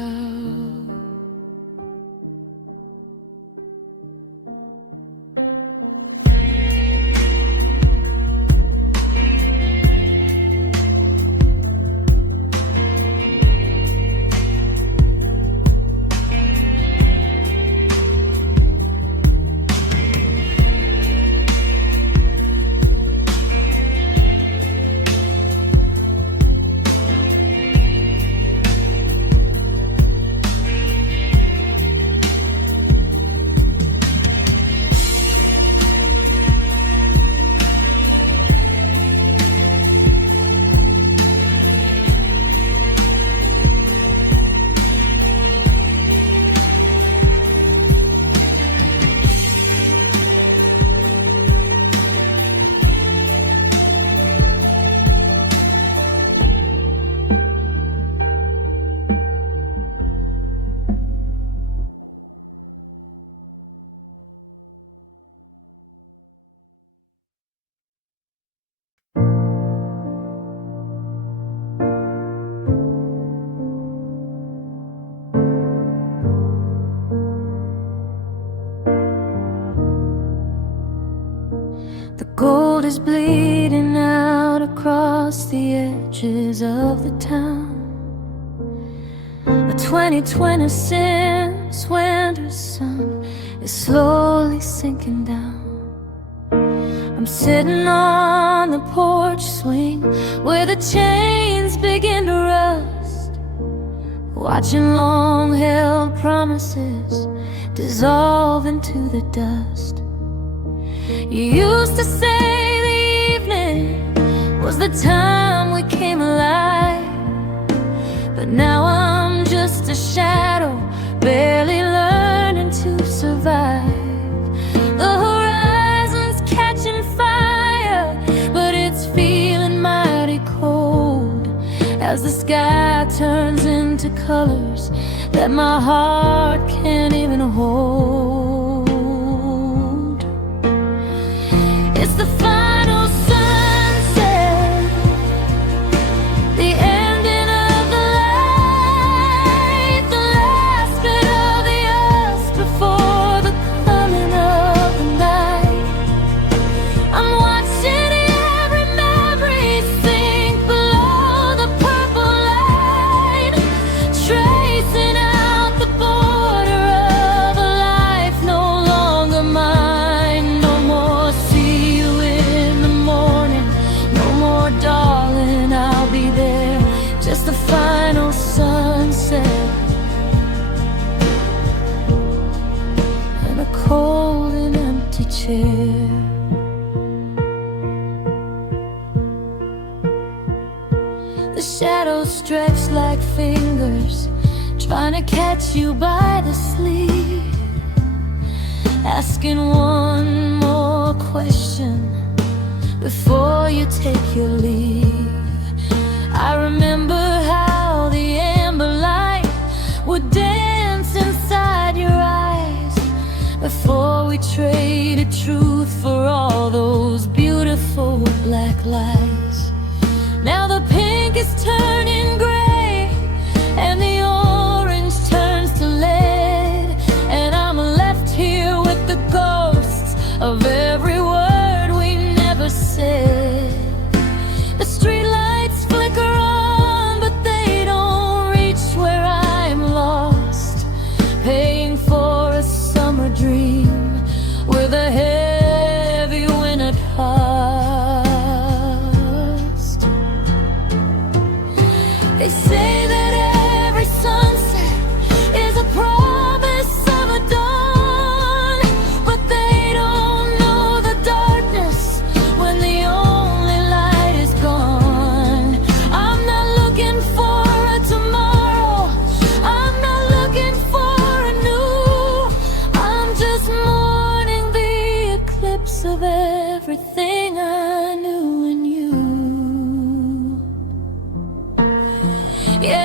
The gold is bleeding out across the edges of the town. The 2020 since winter's sun is slowly sinking down. I'm sitting on the porch swing where the chains begin to rust, watching long-held promises dissolve into the dust. You used to say the evening was the time we came alive, but now I'm just a shadow, barely learning to survive. The horizon's catching fire, but it's feeling mighty cold as the sky turns into colors that my heart can't even hold. It's the final sunset, the ending of the light, the last bit of the us before the coming of the night. I'm watching every memory sink below the purple line, tracing out the border of a life no longer mine. No more see you in the morning, no more darling, I'll be there. Just the final sunset and a cold and empty chair. The shadows stretch like fingers, trying to catch you by the sleeve, asking one more question before you take your leave. I remember how the amber light would dance inside your eyes before we traded truth for all those beautiful black lies. Now the pink is turning gray and the orange turns to lead, and I'm left here with the ghosts of every word we never said. The streetlights flicker on, but they don't reach where I'm lost, paying for a summer dream with a heavy winter cost. They say that every sunset is a promise of a dawn, but they don't know the darkness when the only light is gone. I'm not looking for a tomorrow, I'm not looking for a new, I'm just mourning the eclipse of everything I knew in you. Yeah.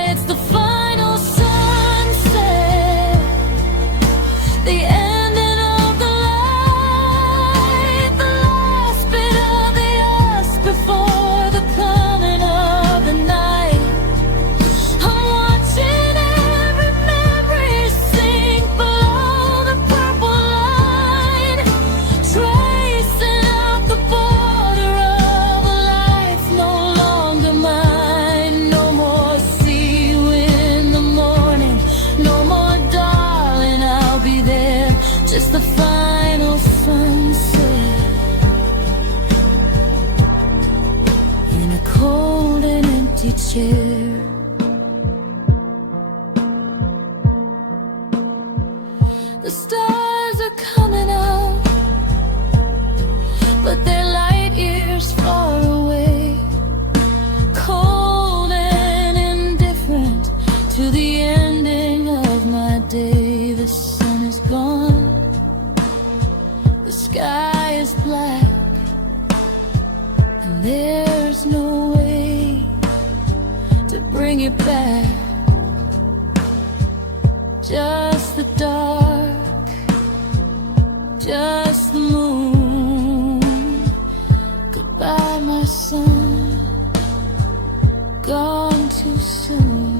empty chair. The stars are coming out, but they're light years far away. Cold and indifferent to the ending of my day. The sun is gone, the sky is black, and there's no way to bring it back. Just the dark, just the moon. Goodbye, my son, gone too soon.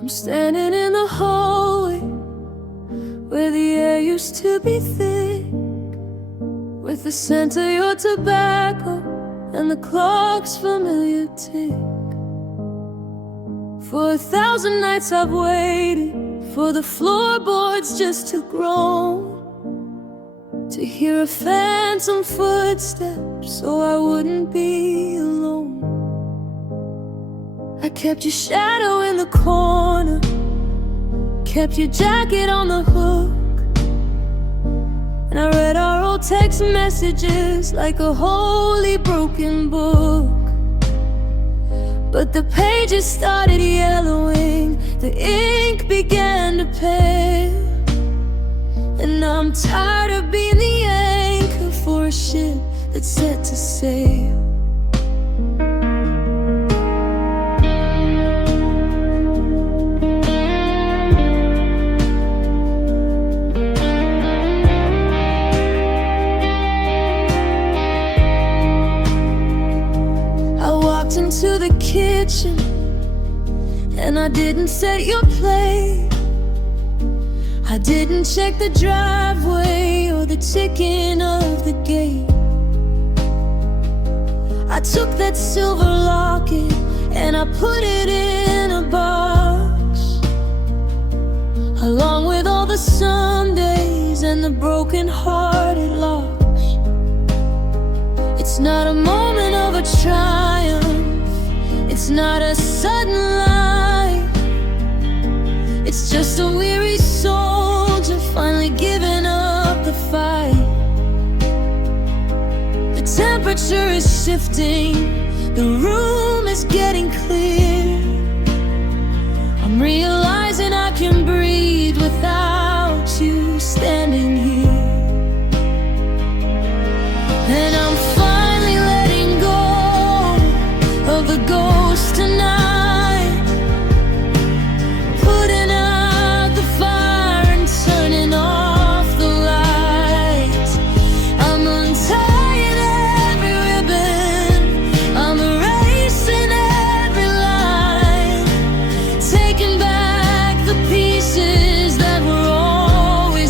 I'm standing in the hallway where the air used to be thick, with the scent of your tobacco and the clock's familiar tick. For 1,000 nights I've waited for the floorboards just to groan, to hear a phantom footstep so I wouldn't be alone. I kept your shadow in the corner, kept your jacket on the hook, and I read our old text messages like a holy broken book. But the pages started yellowing, the ink began to pale, and I'm tired of being the anchor for a ship that's set to sail. Into the kitchen, and I didn't set your plate. I didn't check the driveway or the ticking of the gate. I took that silver locket and I put it in a box, along with all the Sundays and the broken-hearted locks. It's not a moment of a triumph, it's not a sudden light, it's just a weary soldier finally giving up the fight. The temperature is shifting, the room is getting clear. I'm realizing I can breathe without you standing here. And I'm finally letting go of the ghost tonight, putting out the fire and turning off the lights. I'm untying every ribbon, I'm erasing every line, taking back the pieces that were always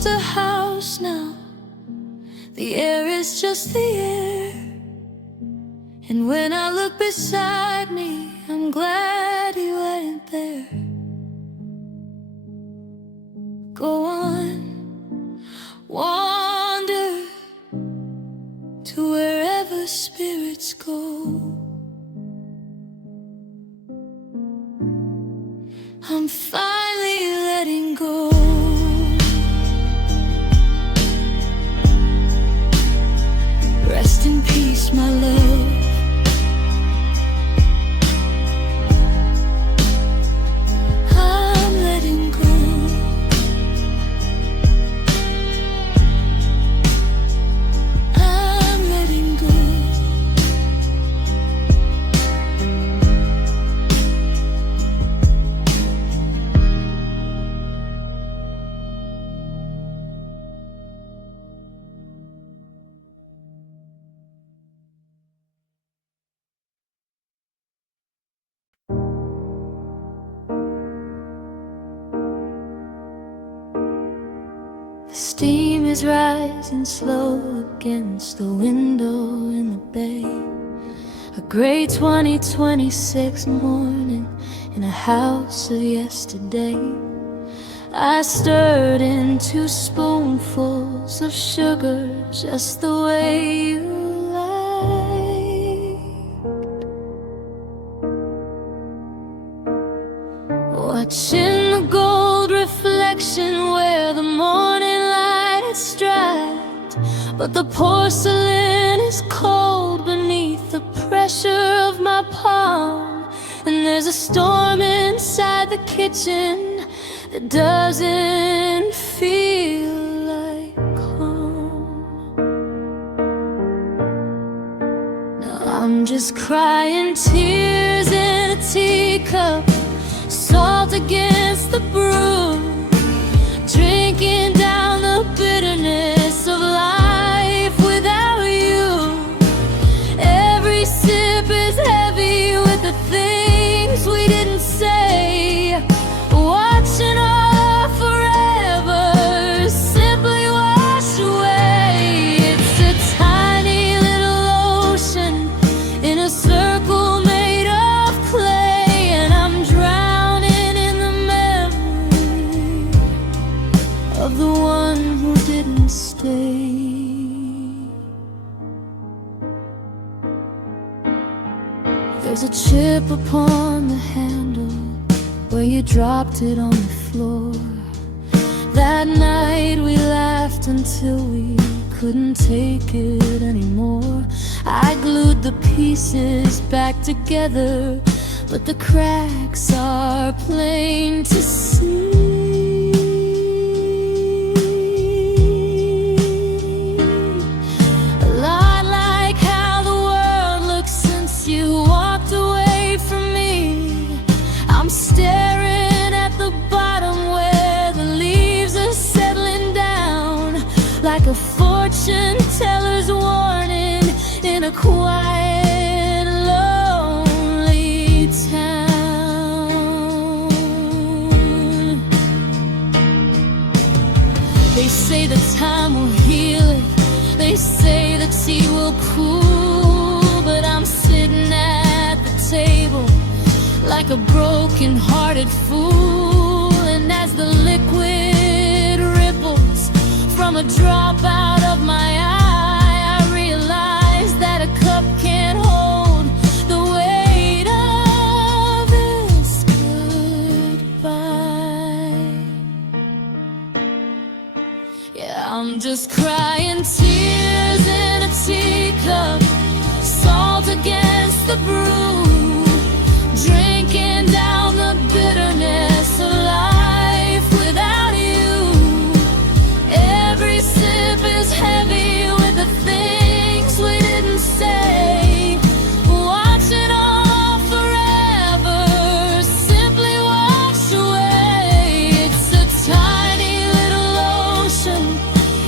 just a house now. The air is just the air. And when I look beside me, I'm glad you ain't there. Go on, wander to wherever spirits go. I'm finally letting go. Rest in peace, my love. I'm letting go. I'm letting go. The steam is rising slow against the window in the bay. A gray 2026 morning in a house of yesterday. I stirred in 2 spoonfuls of sugar just the way you like. Watching the gold reflection where the morning light strikes, but the porcelain is cold beneath the pressure of my palm. And there's a storm inside the kitchen that doesn't feel like home. Now I'm just crying tears in a teacup, salt against the brew, drinking down the bitterness of life without you. Every sip is heavy with the things we didn't say. Watching all forever simply wash away. It's a tiny little ocean in a circle made of clay, and I'm drowning in the memory of the one who didn't stay. There's a chip upon the handle where you dropped it on the floor. That night we laughed until we couldn't take it anymore. I glued the pieces back together, but the cracks are plain to see. A lot like how the world looks since you walked away from me. I'm staring at the bottom where the leaves are settling down, like a fortune teller's warning in a quiet, lonely town. They say that time will heal it, they say the tea will cool, but I'm sitting at the table like a broken-hearted fool. And as the liquid ripples from a drop out of my eye, I realize that a cup can't hold the weight of this goodbye. Yeah, I'm just crying tears in a teacup, salt against the brew, drinking down the bitterness of life without you. Every sip is heavy with the things we didn't say. Watching all forever simply wash away. It's a tiny little ocean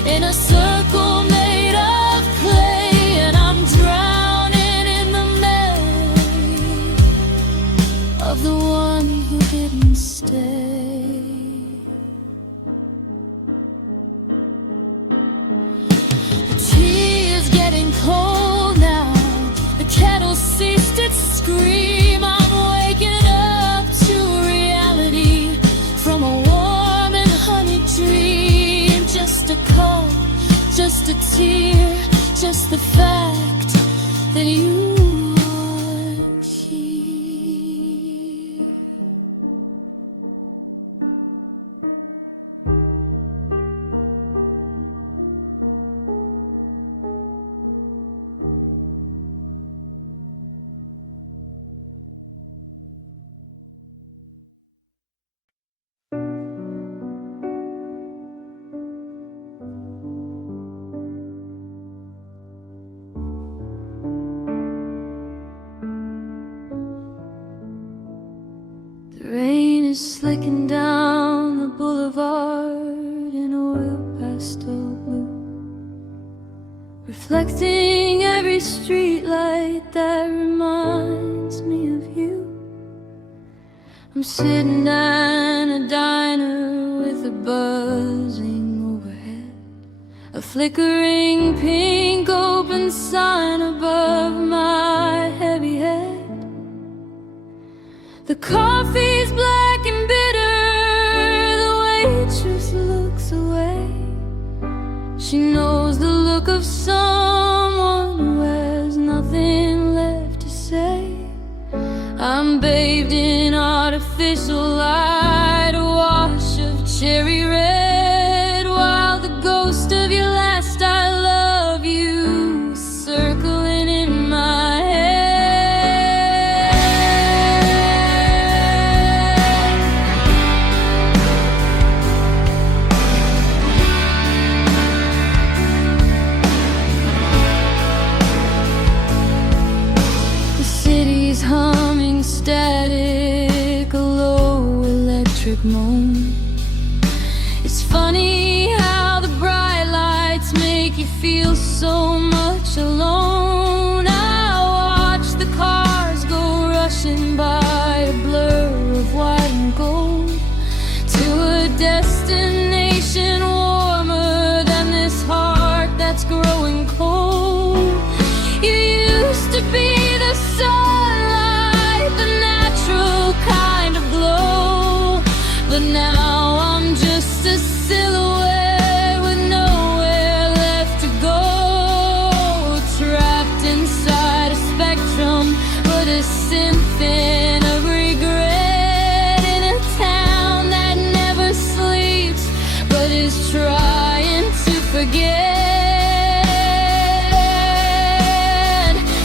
in a circle made of clay, and I'm drowning in the memory here, just the fact that you are here. The rain is slicking down the boulevard in oil pastel blue, reflecting every streetlight that reminds me of you. I'm sitting at a diner with a buzzing overhead, a flickering pink open sign above my heavy head. The coffee's black and bitter, the waitress looks away. She knows the look of someone who has nothing left to say. I'm bathed in artificial light, a wash of cherry red, while the ghost of your last I love you is circling in my head. Humming static, a low electric moan. It's funny how the bright lights make you feel so much alone. I watch the cars go rushing by, a blur of white and gold, to a destination warmer than this heart that's growing cold. You used to be the sunlight, the natural kind of glow, but now I'm just a silhouette with nowhere left to go, trapped inside a spectrum, but a symphony of regret, in a town that never sleeps but is trying to forget.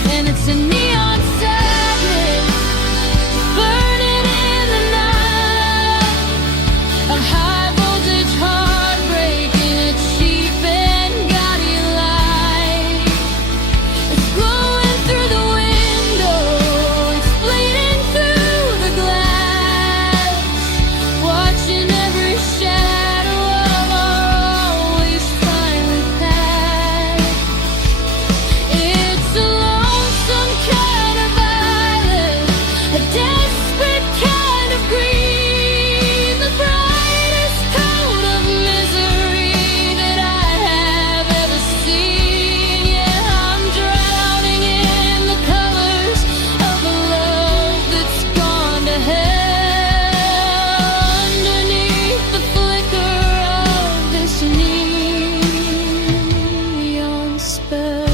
And it's a neon sadness burning in the night, a high voltage heartbreak in a cheap and gaudy light. It's glowing through the window, it's bleeding through the glass, watching every shadow of our always timely path. It's a lonesome kind of violence, a desperate kind of greed, the brightest coat of misery that I have ever seen. Yeah, I'm drowning in the colors of a love that's gone to hell, underneath the flicker of this neon spell.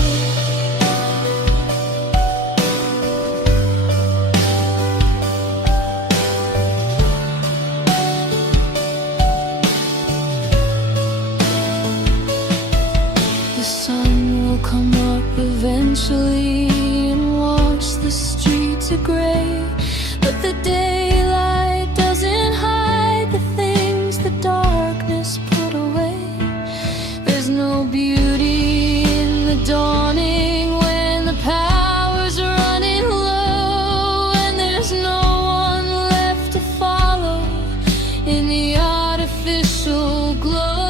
The sun will come up eventually and wash the streets of gray, but the daylight doesn't hide the things the darkness put away. There's no beauty in the dawning when the power's running low, and there's no one left to follow in the artificial glow.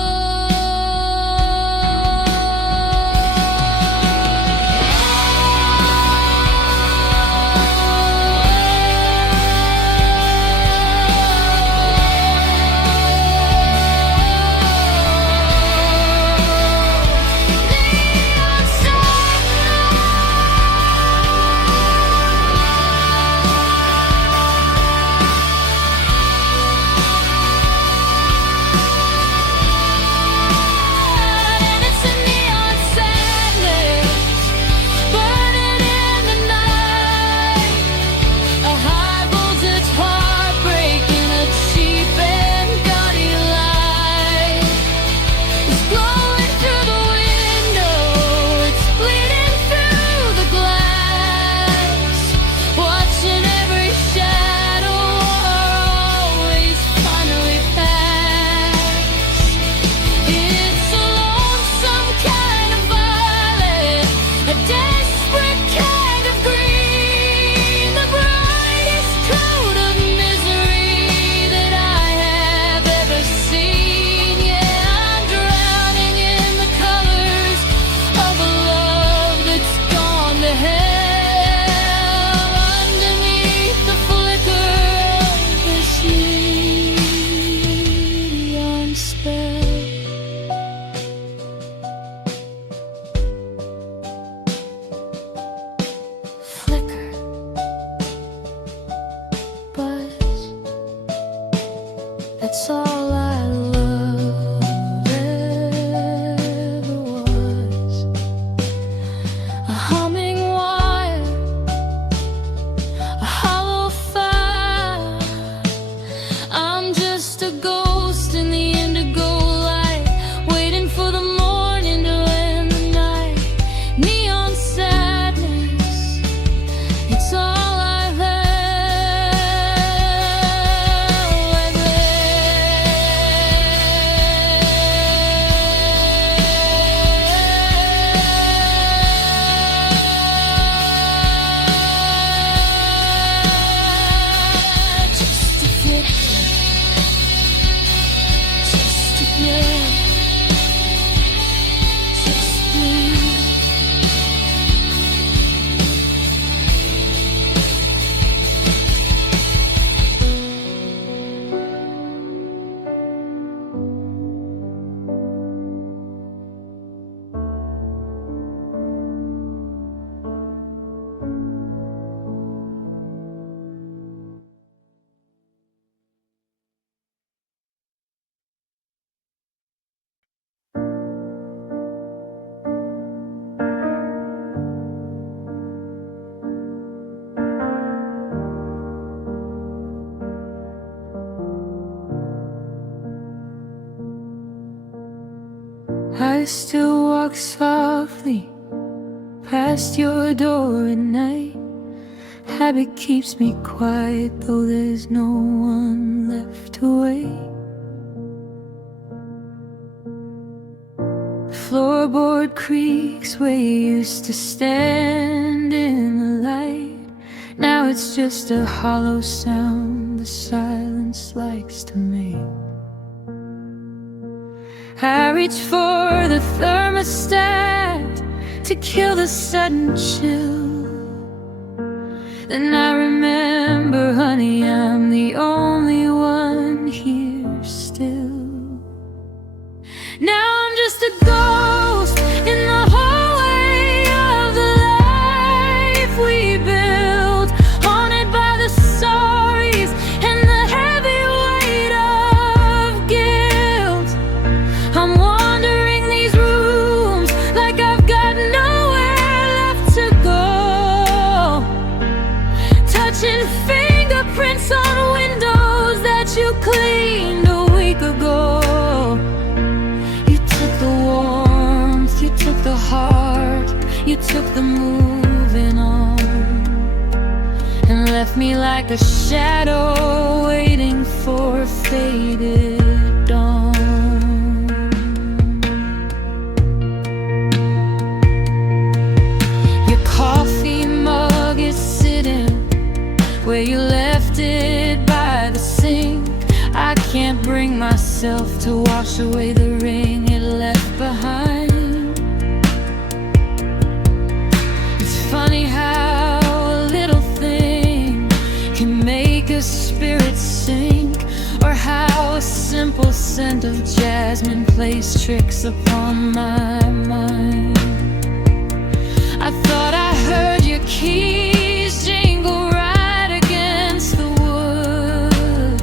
It's all I love ever was. A humming wire, a hollow fire. I'm just a ghost in the indigo light, waiting for the morning to end the night. Neon sadness, it's all I've I still walk softly past your door at night. Habit keeps me quiet, though there's no one left to wait. The floorboard creaks where you used to stand in the light. Now it's just a hollow sound the silence likes to make. I reach for the thermostat to kill the sudden chill. Then I remember, honey, I'm the only one here still. Now I'm just a ghost in the hallway of the life we built, haunted by the sorries and the heavy weight of guilt. I'm wandering these rooms like I've got nowhere left to go, touching fingerprints on windows that you cleaned a week ago. You took the warmth, you took the heart, you took the moving on, and left me like a shadow waiting for a faded dawn. Your coffee mug is sitting where you left it by the sink. I can't bring myself to wash away the ring it left behind. It's funny how a little thing can make a spirit sink, or how a simple scent of jasmine plays tricks upon my mind. I thought I heard your keys jingle right against the wood.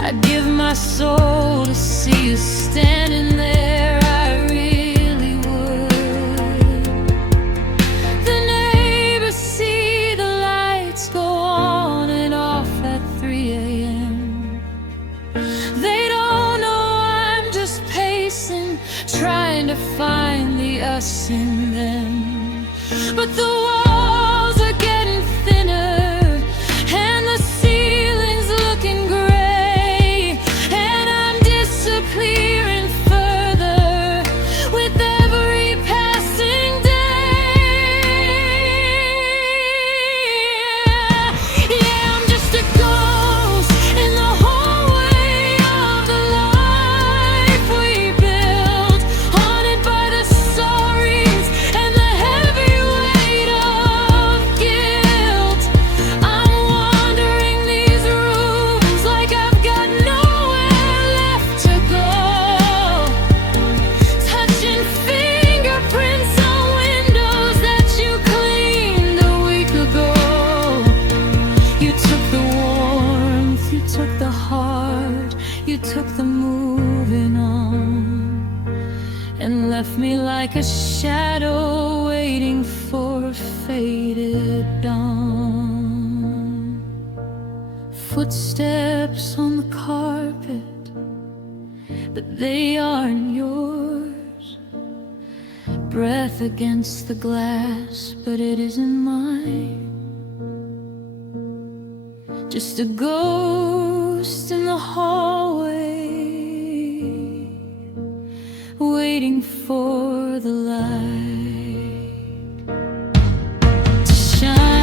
I'd give my soul to see you standing there, I really would. The neighbors see the lights go on and off at 3 a.m. They don't know I'm just pacing, trying to find the like a shadow waiting for faded dawn. Footsteps on the carpet, but they aren't yours. Breath against the glass, but it isn't mine. Just a ghost in the hallway, waiting for the light to shine.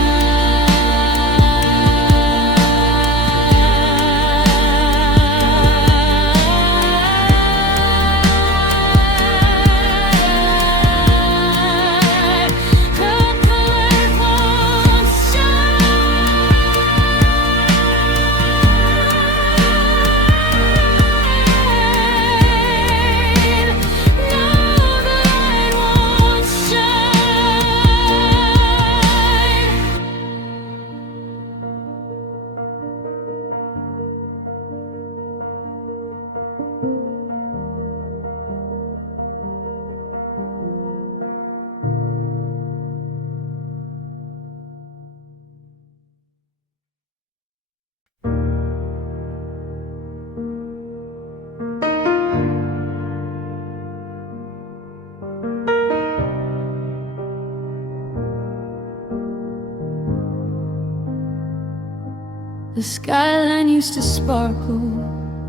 The skyline used to sparkle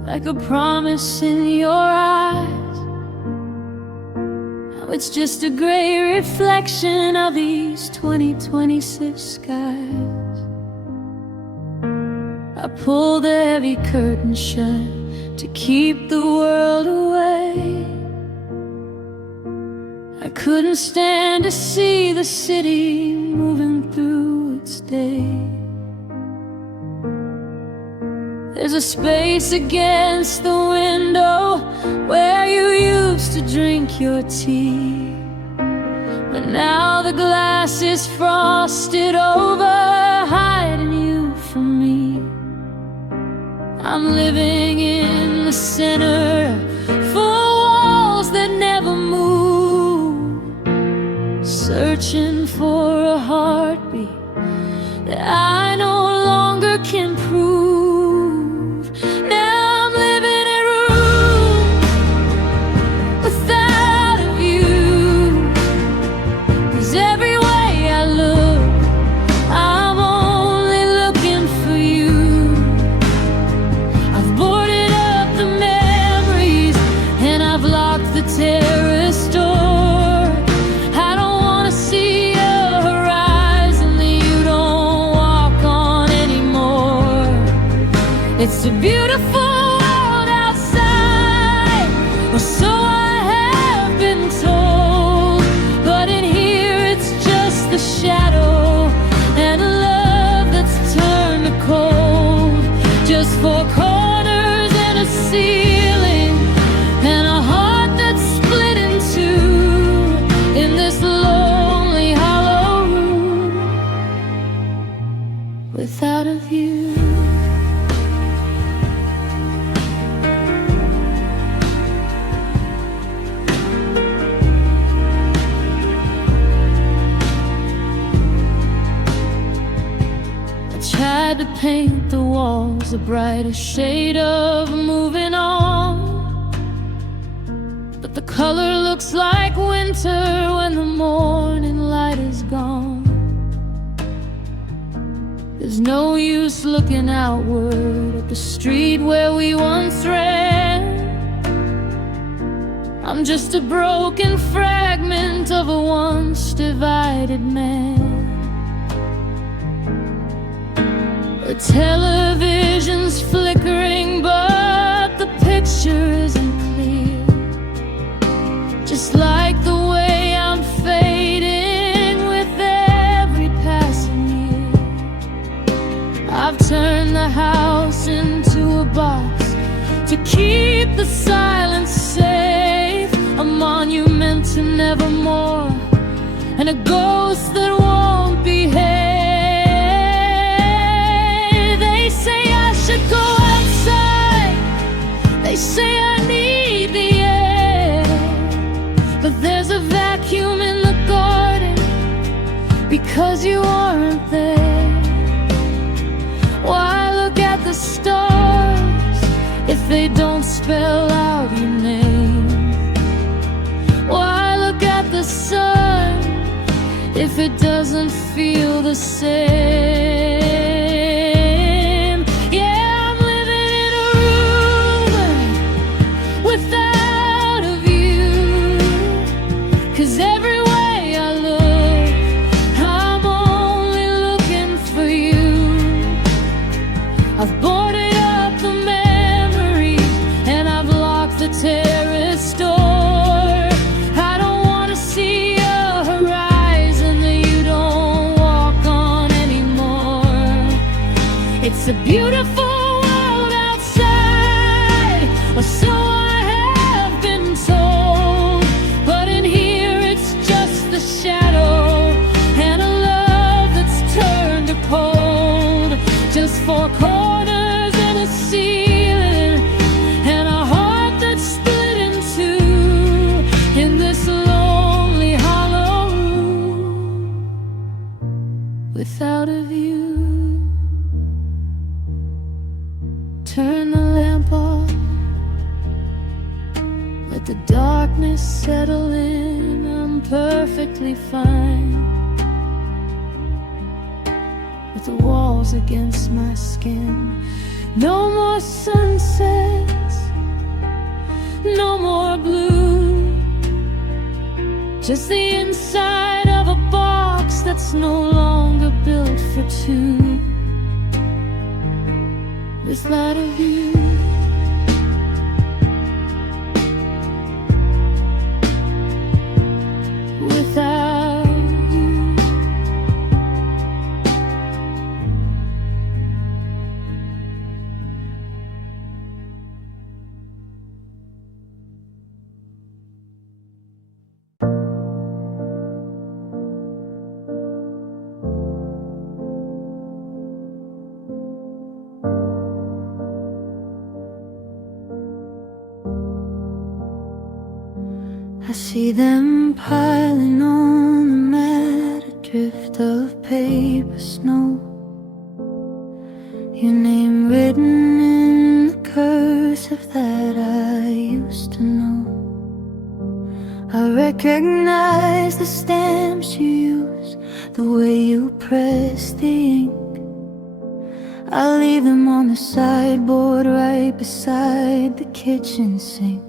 like a promise in your eyes. Now it's just a gray reflection of these 2026 skies. I pulled the heavy curtain shut to keep the world away. I couldn't stand to see the city moving through its day. There's a space against the window where you used to drink your tea, but now the glass is frosted over, hiding you from me. I'm living in the center, full walls that never move, searching for a heartbeat that I no longer can prove. Terrace door, I don't wanna see a horizon that you don't walk on anymore. It's a beautiful world outside, or so I have been told, but in here it's just the shadow and a love that's turned to cold. Just four corners and a ceiling and a heart in this lonely hollow room without a view. I tried to paint the walls a brighter shade of moving on, but the color looks like winter when the morning light is gone. There's no use looking outward at the street where we once ran. I'm just a broken fragment of a once divided man. The television's flickering, but the picture isn't clear. Just like the way I'm fading with every passing year. I've turned the house into a box to keep the silence safe, a monument to nevermore, and a ghost that won't behave. They say I should go outside, they say I need the air, but there's a days you aren't there? Why look at the stars if they don't spell out your name? Why look at the sun if it doesn't feel the same? Yeah, I'm living in a room without a view, 'cause every way I look, I'm only looking for you. I've boarded up the memories and I've locked the terrace door. I don't want to see a horizon that you don't walk on anymore. It's a beautiful world outside, or so I have been told, but in here it's just the shadow and a love that's turned to cold. Just four corners and a ceiling and a heart that's split in two in this lonely hollow room without a view. Turn the lamp on, let the darkness settle in. I'm perfectly fine with the walls against my skin. No more sunsets, no more blue, just the inside of a box that's no longer built for two. Without a view, without you. I see them piling on the mat, a drift of paper snow, your name written in the cursive that I used to know. I recognize the stamps you use, the way you press the ink. I leave them on the sideboard right beside the kitchen sink.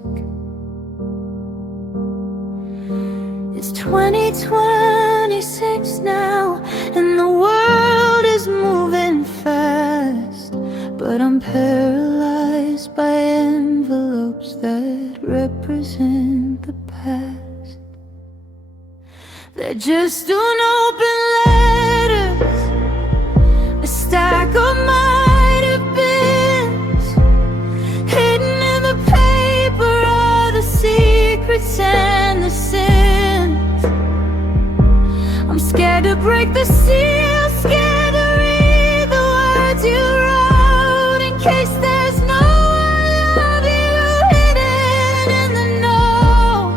It's 2026 now, and the world is moving fast, but I'm paralyzed by envelopes that represent the past. They're just unopened letters, a stack of might have beens, hidden in the paper are the secrets and the sins. I'm scared to break the seal, scared to read the words you wrote, in case there's no I love you hidden in the note.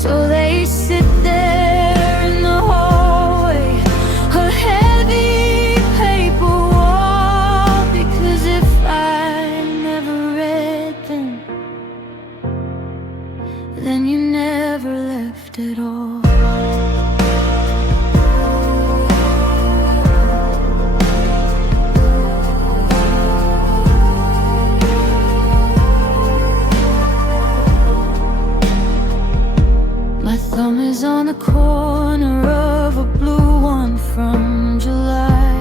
So they sit there in the hallway, a heavy paper wall, because if I never read them, then you never left at all. My thumb is on the corner of a blue one from July.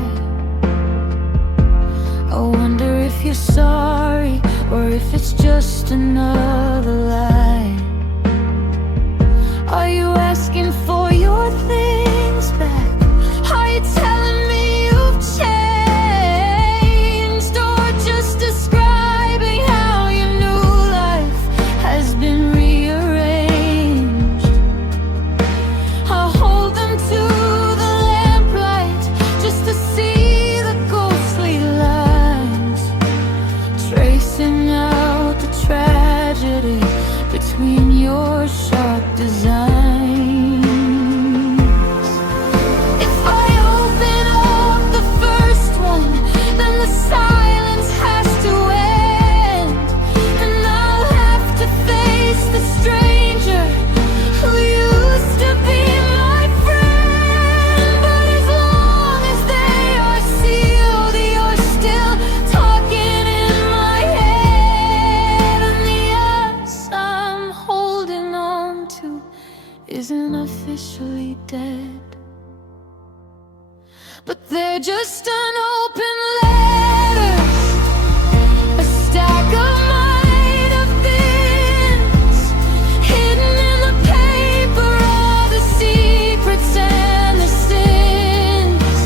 I wonder if you're sorry or if it's just another lie. Are you asking for your things back? Are you telling me you've changed, or just describing how your new life has been rearranged? I'll hold them to the lamplight just to see the ghostly lines, tracing out the tragedy between your sharp designs. isn't officially dead, but they're just unopened letters, a stack of might have beens, hidden in the paper, all the secrets and the sins.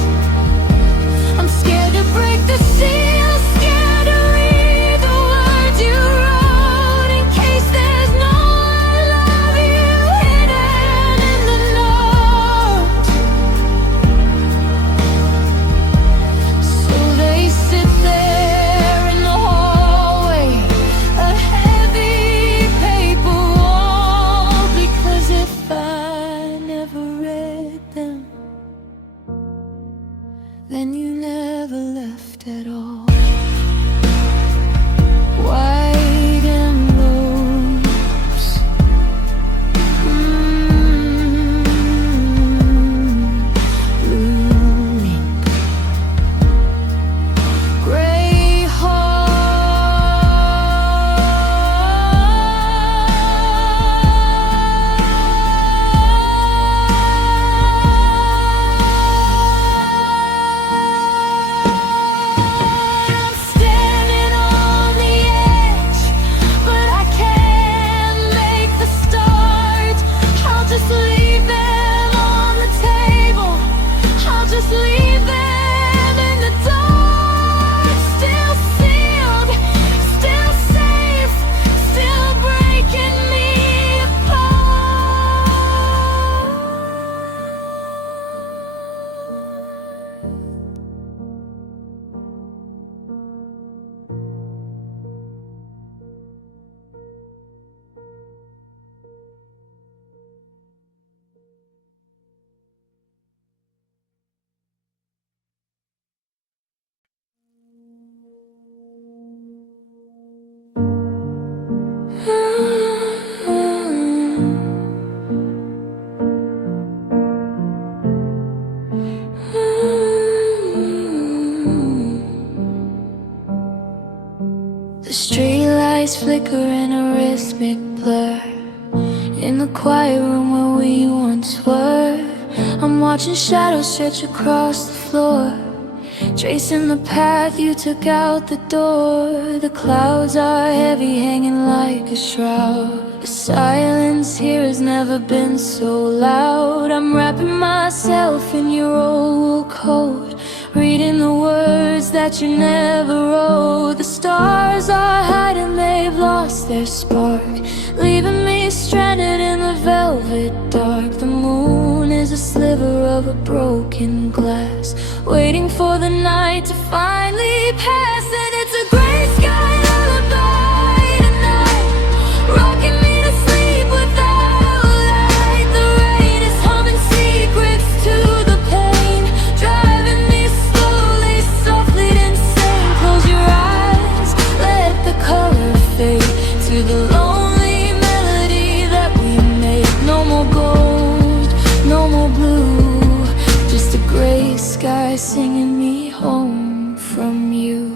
I'm scared to break the seal, scared to read the words you wrote, in case there's no I love you hidden in the note. So they sit there in the hallway, a heavy paper wall, because if I never read them, then you never left at all. White envelopes, blue ink, gray I'm standing on the edge, but I can't make the start. I'll just leave them on the table, I'll just leave them in the dark. Still sealed, still safe, still breaking me apart. The streetlights flicker in a rhythmic blur in the quiet room where we once were. I'm watching shadows stretch across the floor, tracing the path you took out the door. The clouds are heavy, hanging like a shroud. The silence here has never been so loud. I'm wrapping myself in your old wool coat, reading the words that you never wrote. The stars are hiding, they've lost their spark, leaving me stranded in the velvet dark. The moon is a sliver of a broken glass, waiting for the night to finally pass. And it's a gray sky lullaby tonight, rocking me to sleep without light. The rain is humming secrets to the pain, driving me slowly, softly insane. Close your eyes, let the color fade to the lonely melody that we made. No more gold, no more blue, just a gray sky singing me home from you.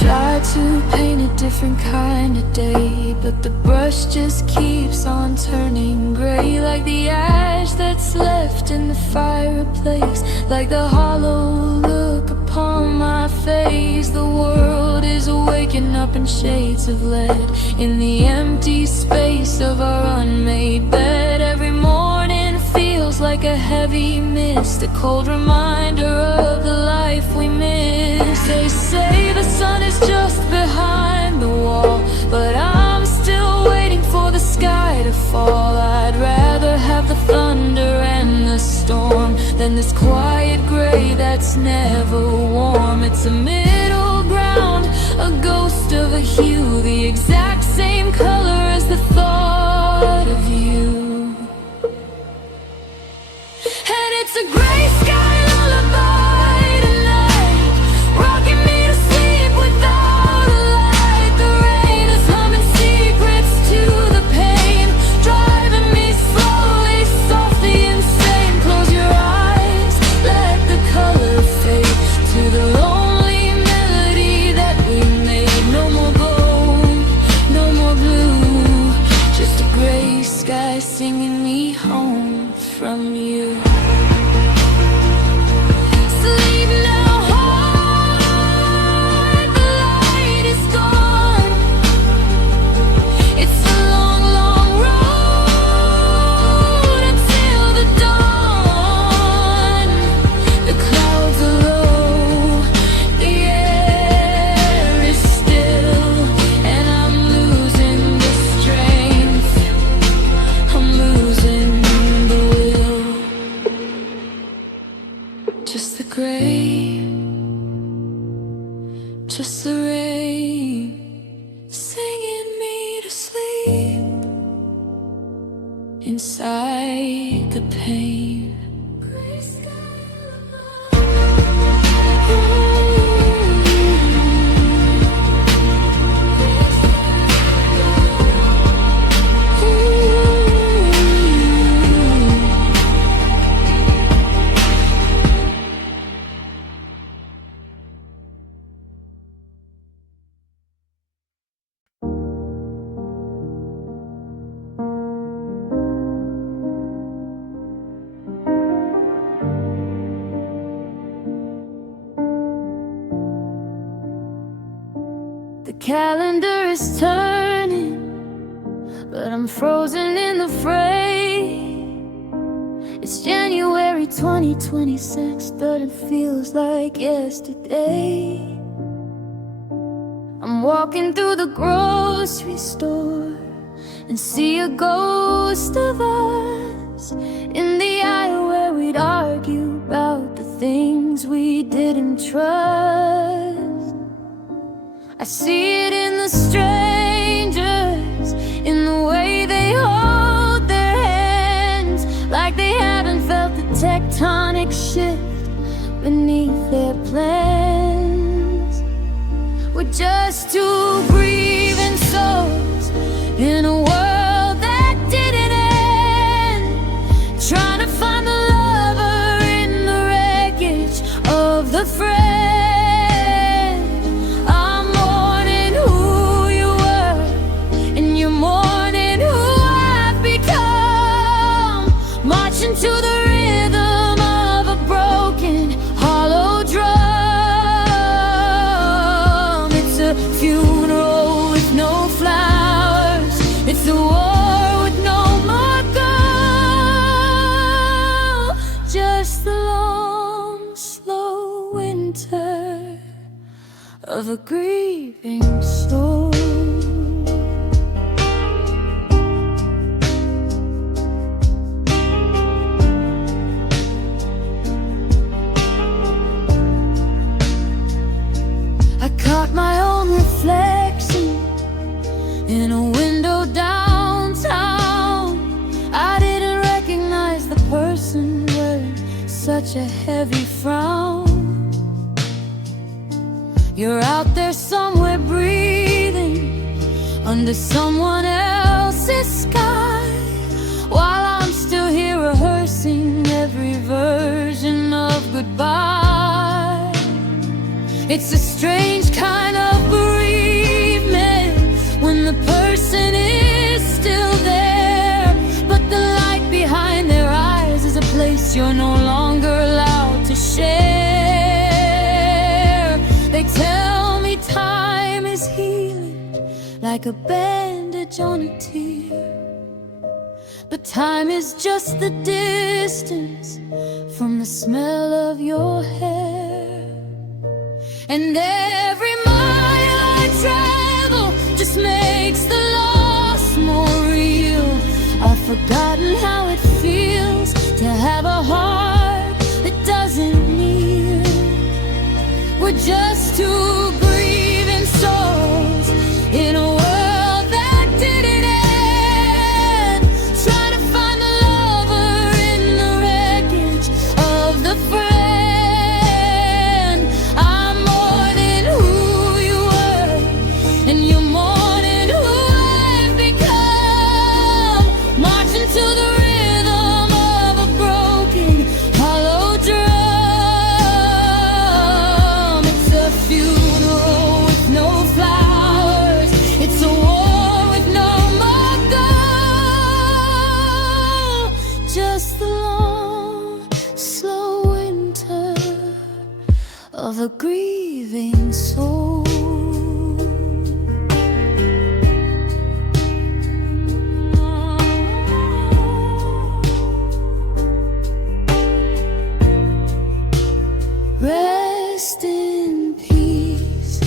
Try to paint a different kind of day, but the brush just keeps on turning gray, like the ash that's left in the fireplace, like the hollow look upon my face. The world is waking up in shades of lead, in the empty space of our unmade bed. Every morning feels like a heavy mist, a cold reminder of the life we miss. They say the sun is just behind the wall, but I'm still waiting for the sky to fall. I'd rather have the thunder and the storm than this quiet gray that's never warm. It's a middle ground, a ghost of a hue, the exact same color as the thought of you. And it's a gray sky lullaby tonight, rocking me to sleep without a light. The rain is humming secrets to the pain, driving me slowly, softly insane. Just the gray, just the rain, singing me to sleep inside the pain. Gray The calendar is turning, but I'm frozen in the fray. It's January 2026, but it feels like yesterday. I'm walking through the grocery store and see a ghost of us in the aisle where we'd argue about the things we didn't trust. I see it in the strangers, in the way they hold their hands, like they haven't felt the tectonic shift beneath their plans. We're just two grieving souls in a world that didn't end, trying to find the lover in the wreckage of the friend. To the rhythm of a broken, hollow drum. It's a funeral with no flowers. It's a war with no more girl. Just the long, slow winter of a grieving soul. Caught my own reflection in a window downtown. I didn't recognize the person wearing such a heavy frown. You're out there somewhere breathing under someone else's sky, while I'm still here rehearsing every version of goodbye. It's a strange kind of bereavement when the person is still there, but the light behind their eyes is a place you're no longer allowed to share. They tell me time is healing like a bandage on a tear, but time is just the distance from the smell of your hair. And every mile I travel just makes the loss more real. I've forgotten how it feels to have a heart that doesn't kneel. We're just two grieving souls in a world that didn't end, trying to find the lover in the wreckage of the friend. Of a grieving soul. Rest in peace,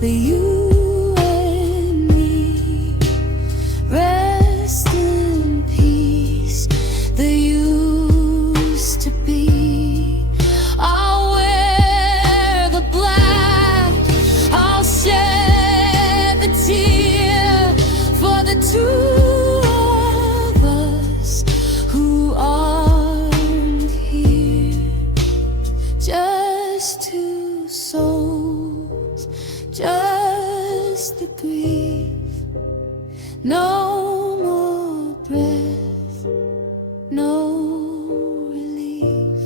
the you and me. Rest in peace, the used to be. No more breath, no relief.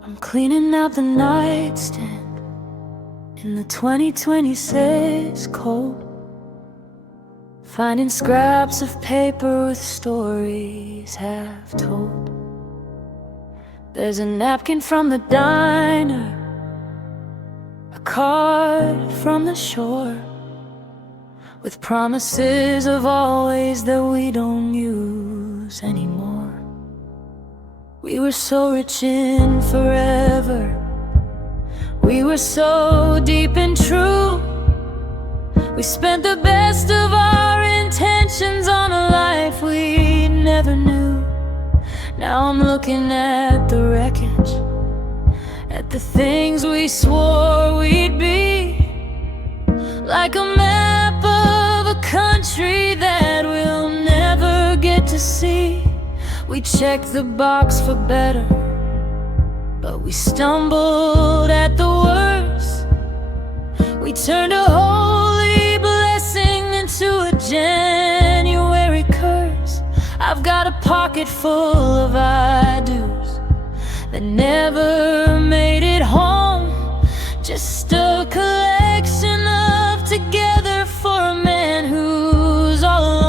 I'm cleaning out the nightstand in the 2026 cold, finding scraps of paper with stories half told. There's a napkin from the diner, a card from the shore, with promises of always that we don't use anymore. We were so rich in forever, we were so deep and true. We spent the best of our intentions on a life we never knew. Now I'm looking at the wreckage, at the things we swore we'd be, like a map of a country that we'll never get to see. We checked the box for better, but we stumbled at the worst. We turned a holy blessing into a January curse. I've got a pocket full of I-dos that never made it home, just a collection of together for a man who's all alone.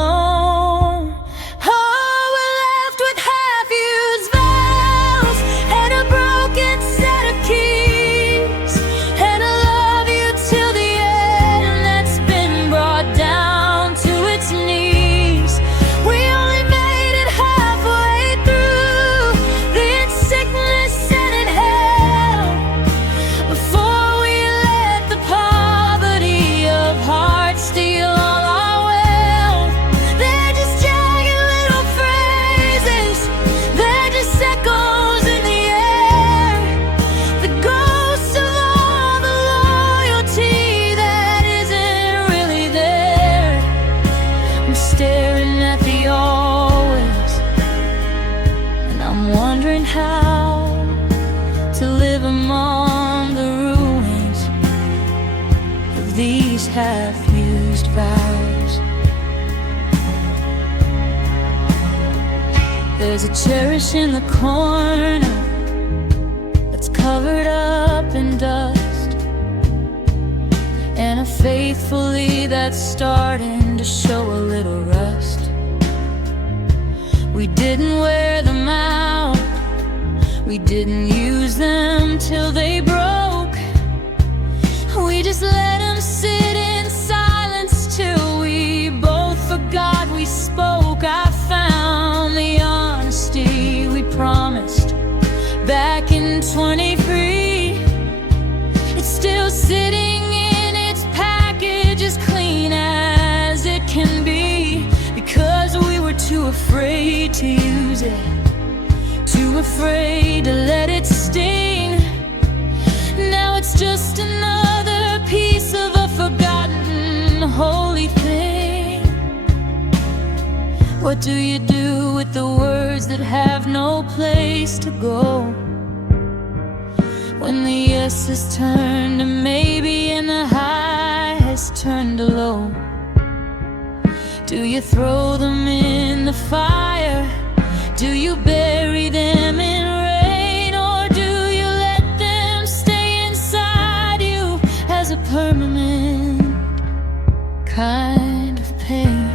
Half-used vows. There's a cherish in the corner that's covered up in dust, and a faithfully that's starting to show a little rust. We didn't wear them out, we didn't use them till they broke. We just let them sit in silence till we both forgot we spoke. I found the honesty we promised back in 23. It's still sitting in its package, as clean as it can be, because we were too afraid to use it, too afraid to let it sting. Now it's just another piece of a forgotten holy thing. What do you do with the words that have no place to go, when the yes has turned to maybe and the high has turned to low? Do you throw them in the fire? Do you bury them in rain? Or do you let them stay inside you as a permanent kind of pain?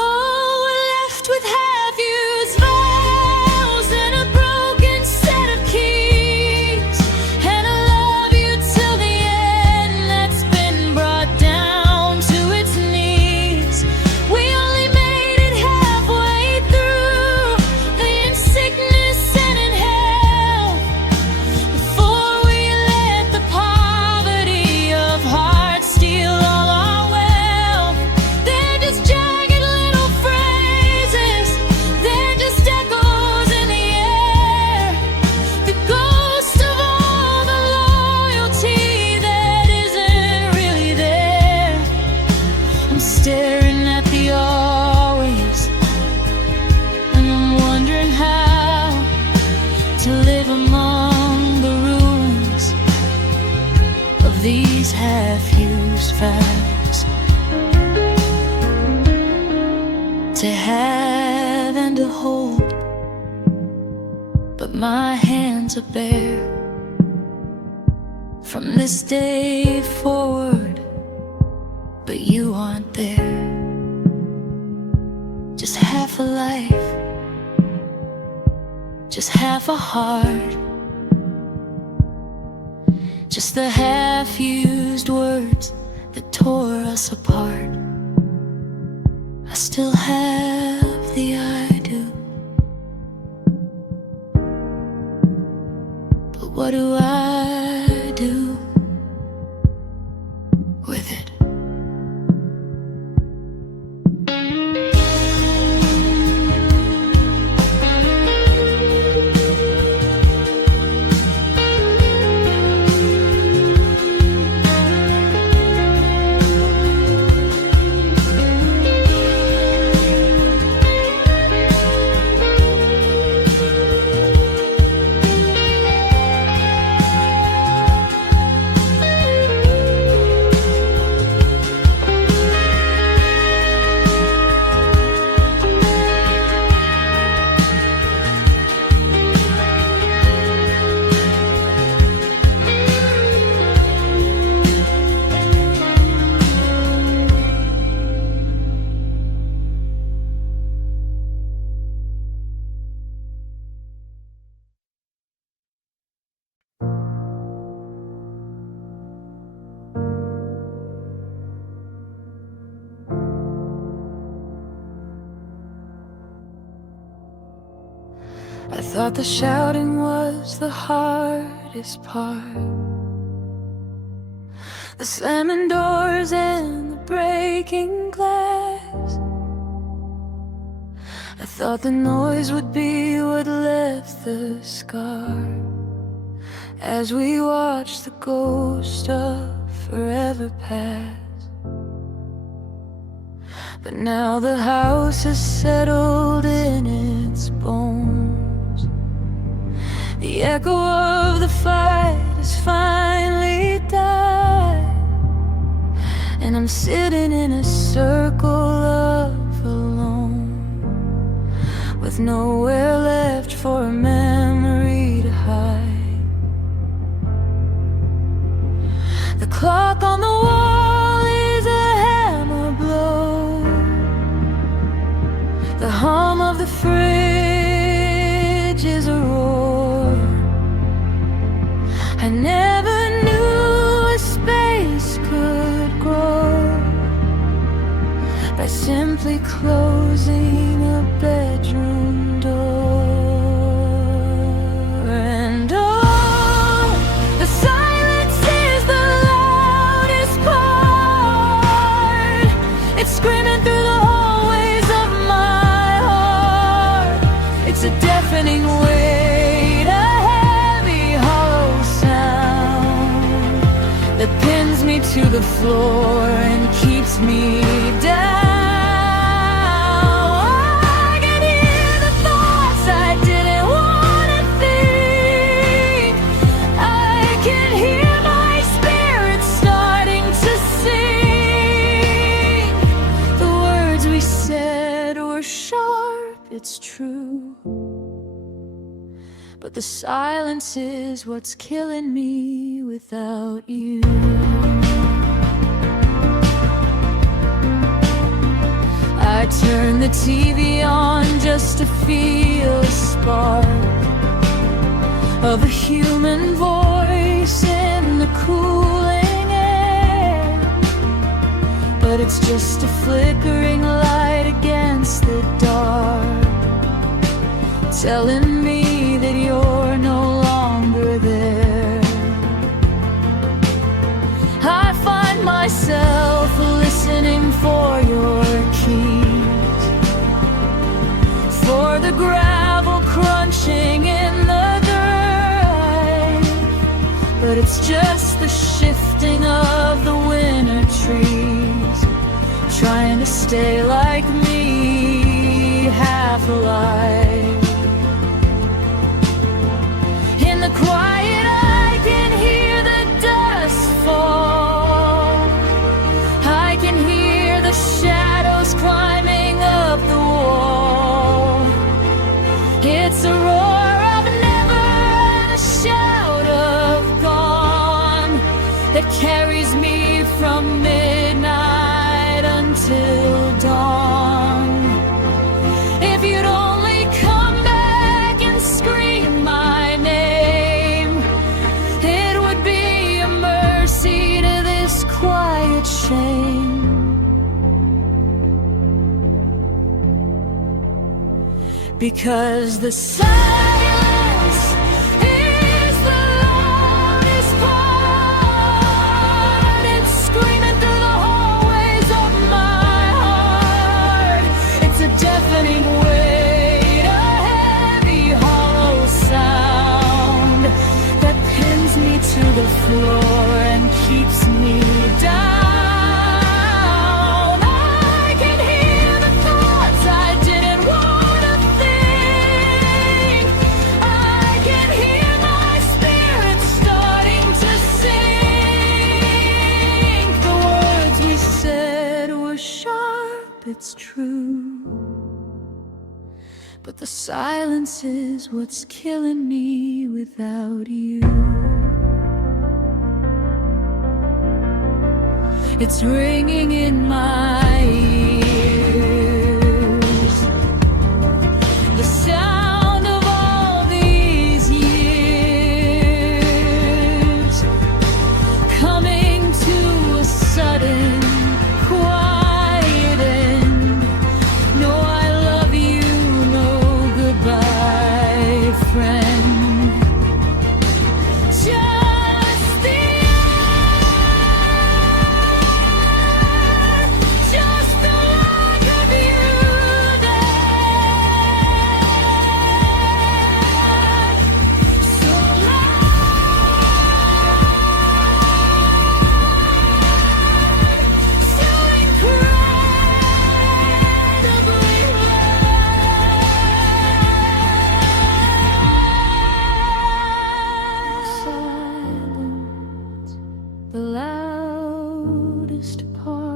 Oh, we're left with half-used vows and a broken set of keys, and I love you till the end that's been brought down to its knees. We only made it halfway through, in sickness and in health, before we let the poverty of hearts these half-used vows to have and to hold, but my hands are bare from this day forward. But you aren't there. Just half a life, just half a heart, just the half-used words that tore us apart. I still have the I do, but what do I do with it? I thought the shouting was the hardest part, the slamming doors and the breaking glass. I thought the noise would be what left the scar, as we watched the ghost of forever pass. But now the house has settled in its bones. The echo of the fight has finally died, and I'm sitting in a circle of alone, with nowhere left for a memory to hide. The clock on the wall is a hammer blow, the hum of the fridge is a roar. I never knew a space could grow by simply closing a bedroom door. And oh, the silence is the loudest part. It's screaming through the hallways of my heart. It's a deafening weight, a heavy, hollow sound that pins me to the floor and keeps me down. I can hear the thoughts I didn't want to think. I can hear my spirit starting to sing. The words we said were sharp, it's true, but the silence is what's killing me without you. I turn the TV on just to feel a spark of a human voice in the cooling air, but it's just a flickering light against the dark, telling me that you're no longer there. I find myself listening for your keys, for the gravel crunching in the dirt, but it's just the shifting of the winter trees, trying to stay like me, half alive. In the quiet I can hear the dust fall, carries me from midnight until dawn. If you'd only come back and scream my name, it would be a mercy to this quiet shame. Because the silence is the loudest part. It's screaming through the hallways of my heart. It's a deafening weight, a heavy, hollow sound that pins me to the floor and keeps me down. It's true, but the silence is what's killing me without you. It's ringing in my ears, the sound of all these years coming to a sudden quiet end. No, I love you, no goodbye, friend. Just the air, just the lack of you there. So loud, so incredibly silent, the loudest part.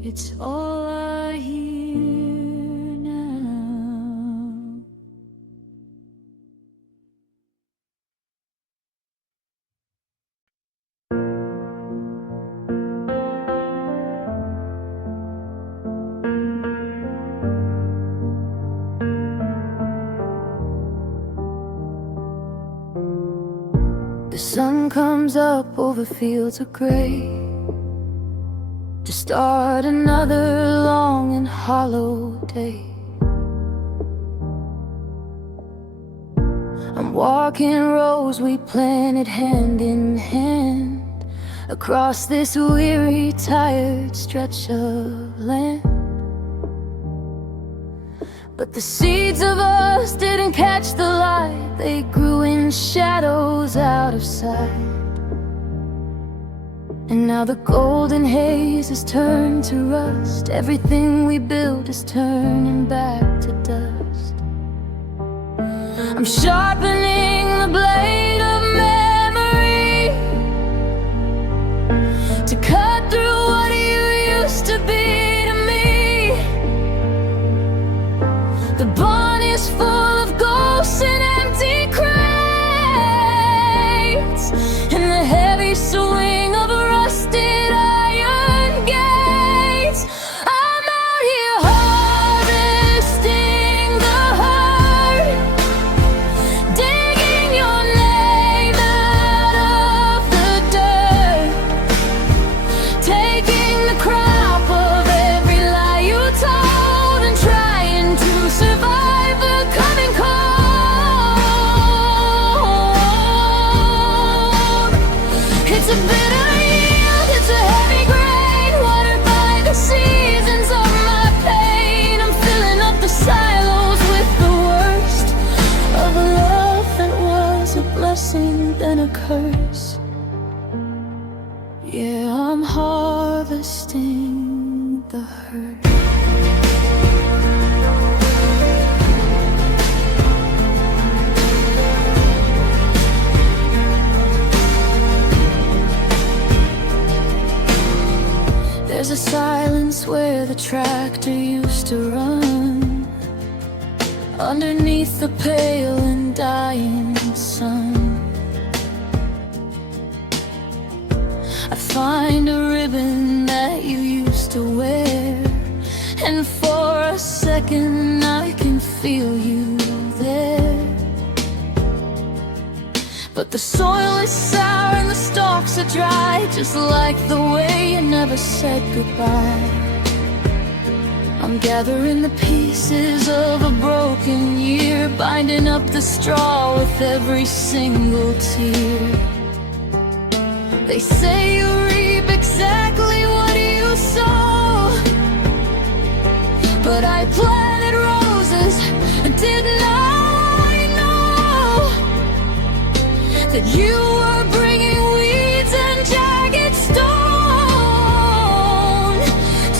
It's all I hear now. The sun comes up over fields of gray to start another long and hollow day. I'm walking rows we planted hand in hand across this weary, tired stretch of land. But the seeds of us didn't catch the light. They grew in shadows out of sight. And now the golden haze has turned to rust. Everything we built is turning back to dust. I'm sharpening the blade of memory to cut through what you used to be to me. The barn is full of ghosts and empty crates, and the heavy swing of rusted iron gates. I'm out here harvesting the hurt, digging your name out of the dirt, taking the crop of every lie you told and trying to survive the coming cold. It's a bitter yield, it's a heavy grain, watered by the seasons of my pain. I'm filling up the silos with the worst of a love that was a blessing then a curse. Yeah, I'm harvesting the hurt. There's a silence where the tractor used to run, underneath the pale and dying sun. ribbon that you used to wear, and for a second I can feel you there. But the soil is sour and the stalks are dry, just like the way you never said goodbye. I'm gathering the pieces of a broken year, binding up the straw with every single tear. They say you reap exactly what you sow, but I planted roses and didn't I know that you were bringing weeds and jagged stone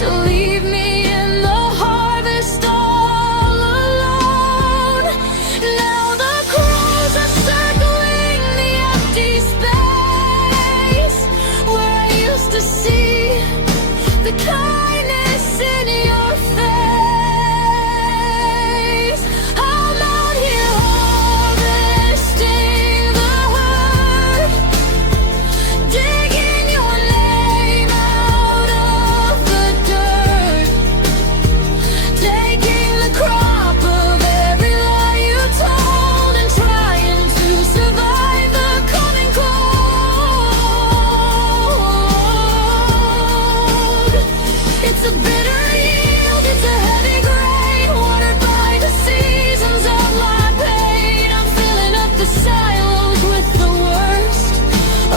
to leave me in the harvest all alone. Now the crows are circling the empty space where I used to see the kindness in your face. I'm out here harvesting the hurt, digging your name out of the dirt, taking the crop of every lie you told, and trying to survive the coming cold. It's a bitter yield, it's a heavy grain, watered by the seasons of my pain. I'm filling up the silos with the worst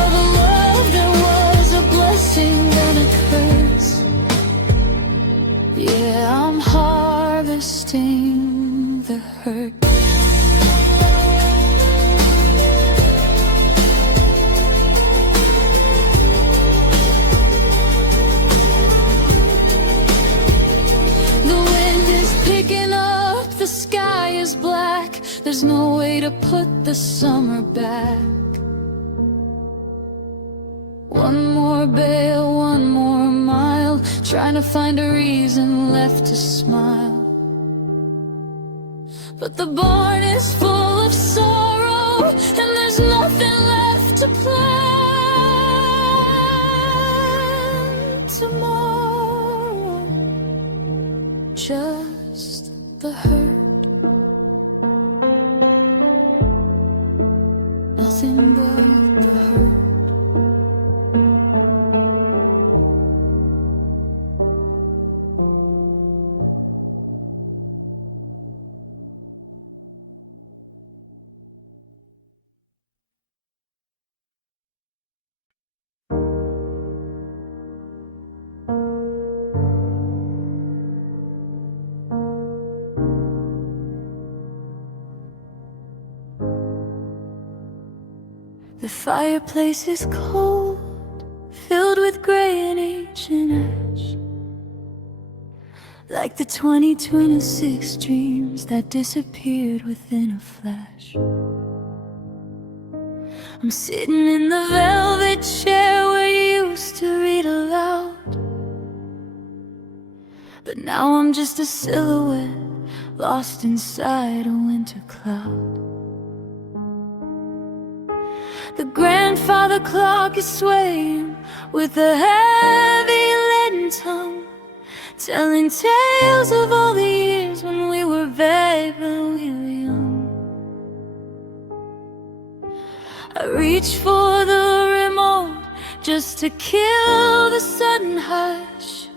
of a love that was a blessing and a curse. Yeah, I'm harvesting the hurt. The wind is picking up, the sky is black. There's no way to put the summer back. One more bale, one more mile, trying to find a reason left to smile. But the barn is full of sorrow, and there's nothing left to plan tomorrow. Just the hurt, nothing but the hurt. The fireplace is cold, filled with gray and ancient ash, like the 2026 dreams that disappeared within a flash. I'm sitting in the velvet chair where you used to read aloud, but now I'm just a silhouette lost inside a winter cloud. The grandfather clock is swaying with a heavy leaden tongue, telling tales of all the years when we were babe and we were young. I reach for the remote just to kill the sudden hush,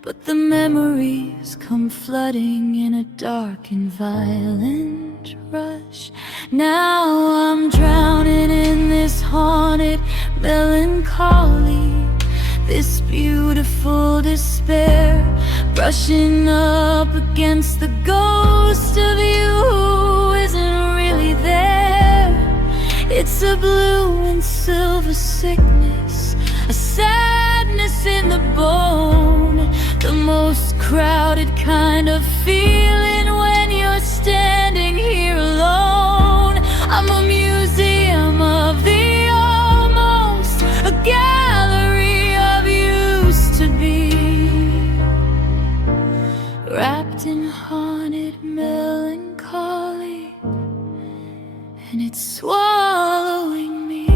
but the memories come flooding in a dark and violent rush. Now I'm drowning in this haunted melancholy, this beautiful despair, brushing up against the ghost of you who isn't really there. It's a blue and silver sickness, a sadness in the bone, the most crowded kind of feeling when you're standing here alone. I'm a museum of the almost, a gallery of used to be, wrapped in haunted melancholy, and it's swallowing me.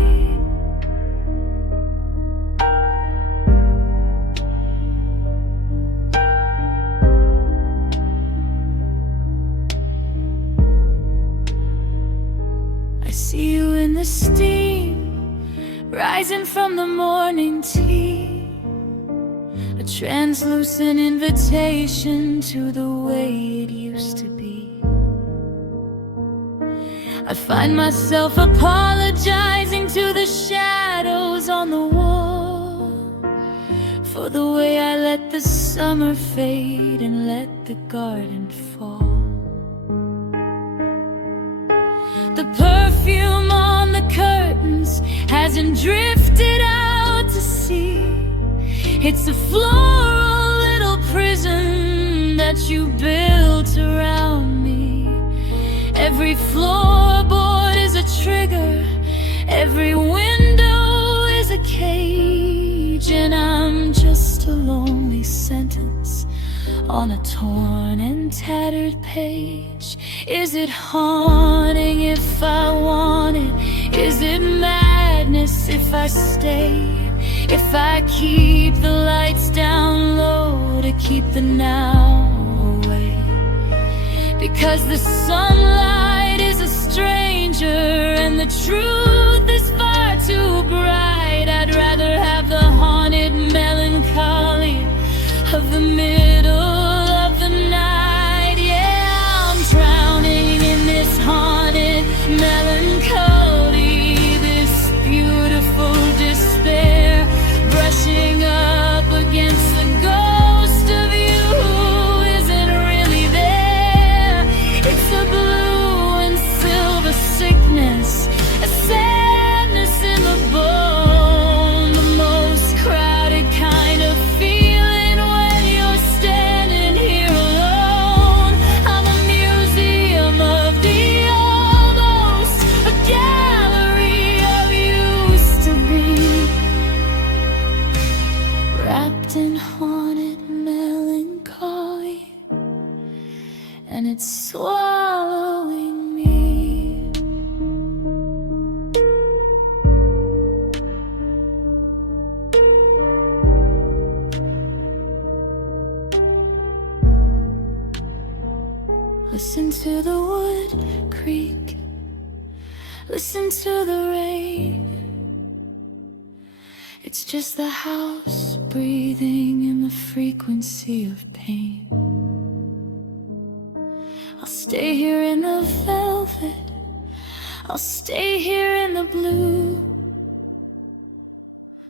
I see you in the steam, rising from the morning tea, a translucent invitation to the way it used to be. I find myself apologizing to the shadows on the wall for the way I let the summer fade and let the garden fall. The perfume on the curtains hasn't drifted out to sea. It's a floral little prison that you built around me. Every floorboard is a trigger, every window is a cage, and I'm just a lonely sentence on a torn and tattered page. Is it haunting if I want it? Is it madness if I stay? If I keep the lights down low to keep the now away? Because the sunlight is a stranger and the truth is far too bright. I'd rather have the haunted melancholy of the middle of the night. Yeah, I'm drowning in this haunted melancholy, this beautiful despair, brushing up against the ghost of you who isn't really there. It's a blue and silver sickness, a sadness in the bone, the most crowded kind of feeling when you're standing here alone. I'm a museum of the almost, a gallery of used to be, wrapped in haunted melancholy, and it's swallowing me. Listen to the wood creak, listen to the rain. It's just the house breathing in the frequency of pain. I'll stay here in the velvet, I'll stay here in the blue,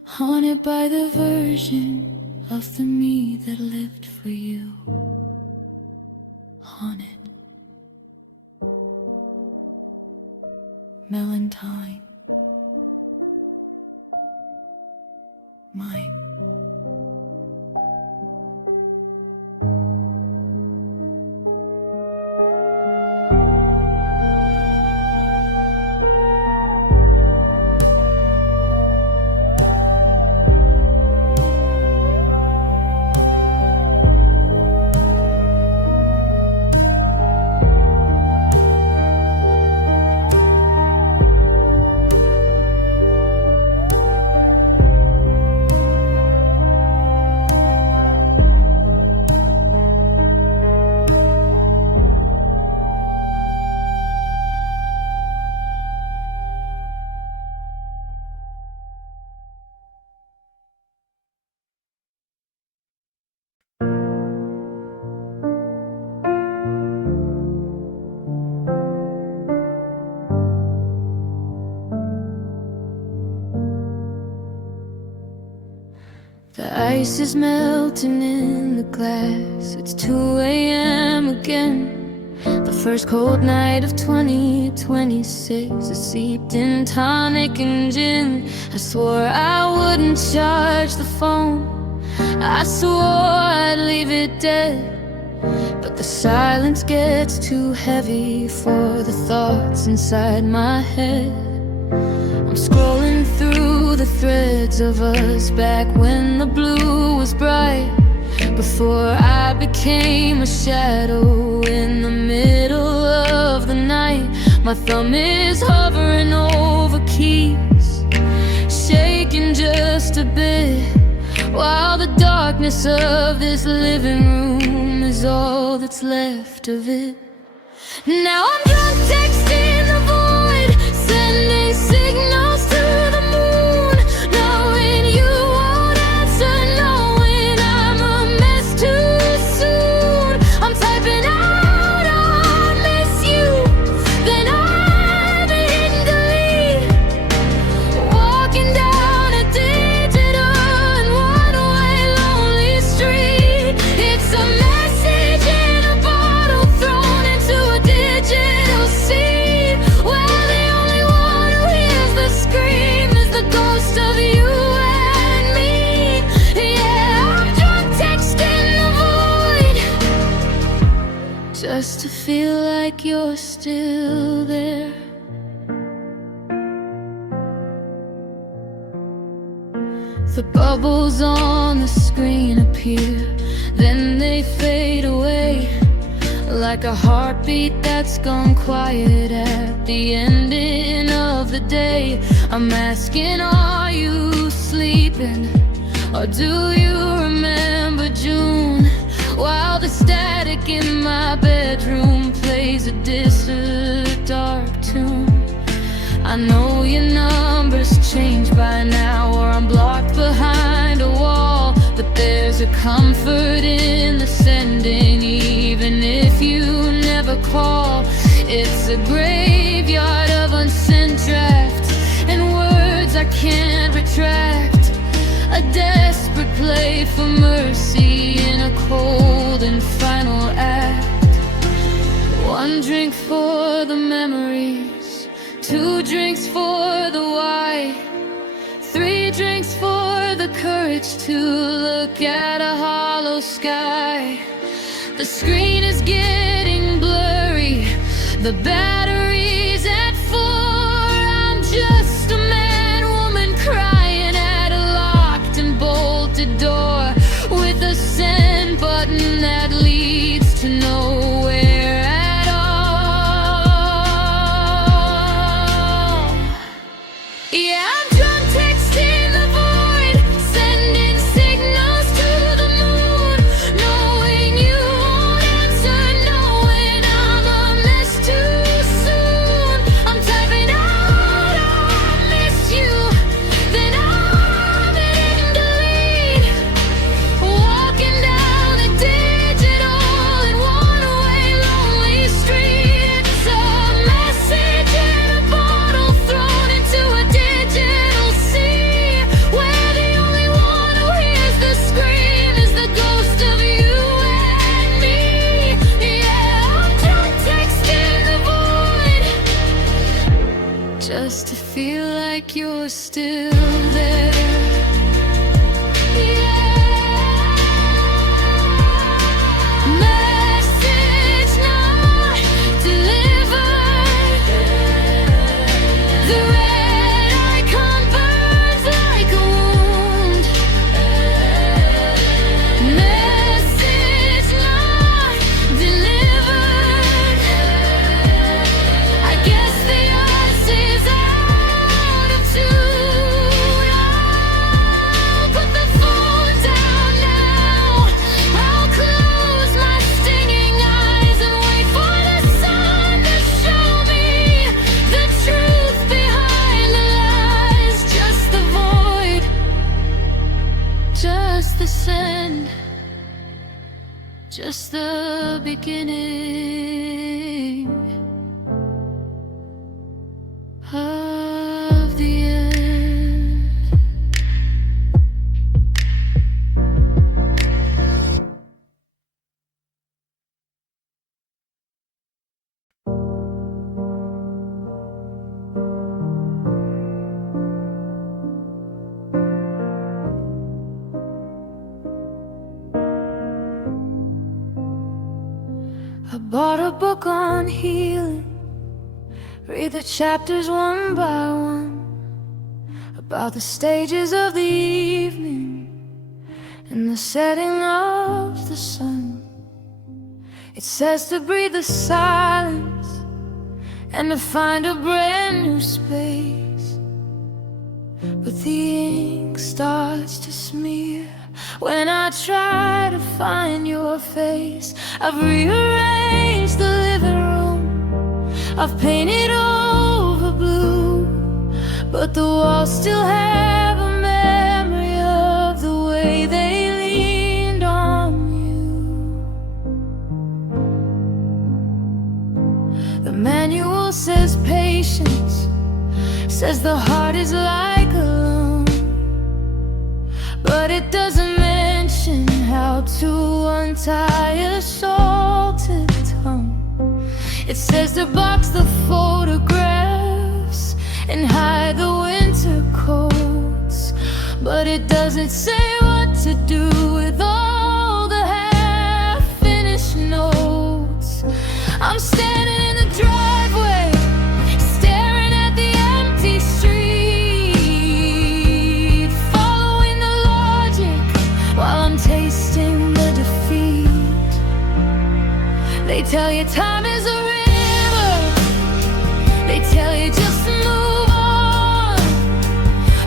haunted by the version of the me that lived for you. Haunted. Melancholy. Mine. The ice is melting in the glass. It's 2 a.m. again. The first cold night of 2026. It seeped in tonic and gin. I swore I wouldn't charge the phone. I swore I'd leave it dead. But the silence gets too heavy for the thoughts inside my head. I'm scrolling through the threads of us back when the blue was bright, before I became a shadow in the middle of the night. My thumb is hovering over keys, shaking just a bit, while the darkness of this living room is all that's left of it. Now I'm drunk texting the void, just to feel like you're still there. The bubbles on the screen appear, then they fade away, like a heartbeat that's gone quiet at the ending of the day. I'm asking, are you sleeping? Or do you remember June? While the static in my bedroom plays a distant dark tune. I know your number's changed by now, or I'm blocked behind a wall, but there's a comfort in the sending, even if you never call. It's a graveyard of unsent drafts and words I can't retract, a desperate play for mercy in a cold and final act. One drink for the memories, 2 drinks for the why, 3 drinks for the courage to look at a hollow sky. The screen is getting blurry, the battery's at 4. I'm just a man, woman crying at a locked and bolted door, with a send button that leads to nowhere at all. Yeah, I'm drunk texting the void, sending signals to the moon, knowing you won't answer, knowing I'm a mess too soon. I'm typing out, I miss you, then I'm hitting delete, walking down a digital and one-way lonely street. It's a message in a bottle thrown into a digital sea, where the only one who hears the scream is the ghost of you and me. Yeah, I'm drunk texting the void, just to feel like you're still there. Message not delivered. The red icon burns like a wound. Message not delivered. I guess the us is out of tune. I'll put the phone down now. I'll close my stinging eyes and wait for the sun to show me the truth behind the lies. Just the void, just the send, just the beginning of the end. I bought a book on healing, read the chapters one by one, about the stages of the evening and the setting of the sun. It says to breathe the silence and to find a brand new space, but the ink starts to smear when I try to find your face. I've rearranged the living room, I've painted over blue, but the walls still have a memory of the way they leaned on you. The manual says patience, says the heart is like a loan, but it doesn't mention how to untie a salted tongue. It says to box the photographs and hide the winter coats, but it doesn't say what to do with all the half-finished notes. I'm standing in the driveway, staring at the empty street, following the logic while I'm tasting the defeat. They tell you time is a river, they tell you just to move on,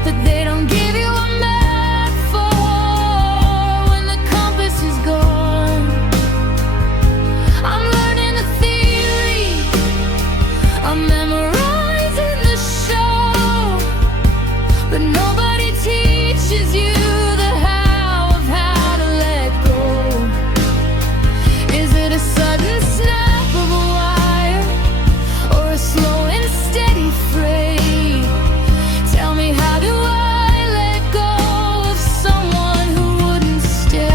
but they don't give you a map for when the compass is gone. I'm learning the theory, I'm memorizing the show, but nobody teaches you the how of how to let go. Is it a sudden snap of a wire, or a slow and steady fray? Tell me, how do I let go of someone who wouldn't stay?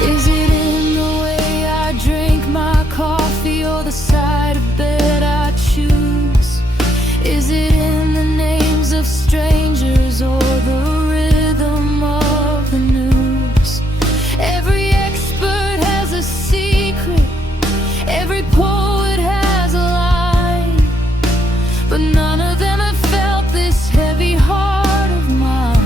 Is it in the way I drink my coffee, or the side of bed I choose? Is it in the names of strangers, or the rhythm of the news? Every expert has a secret, every poet has a line, but none of them have felt this heavy heart of mine.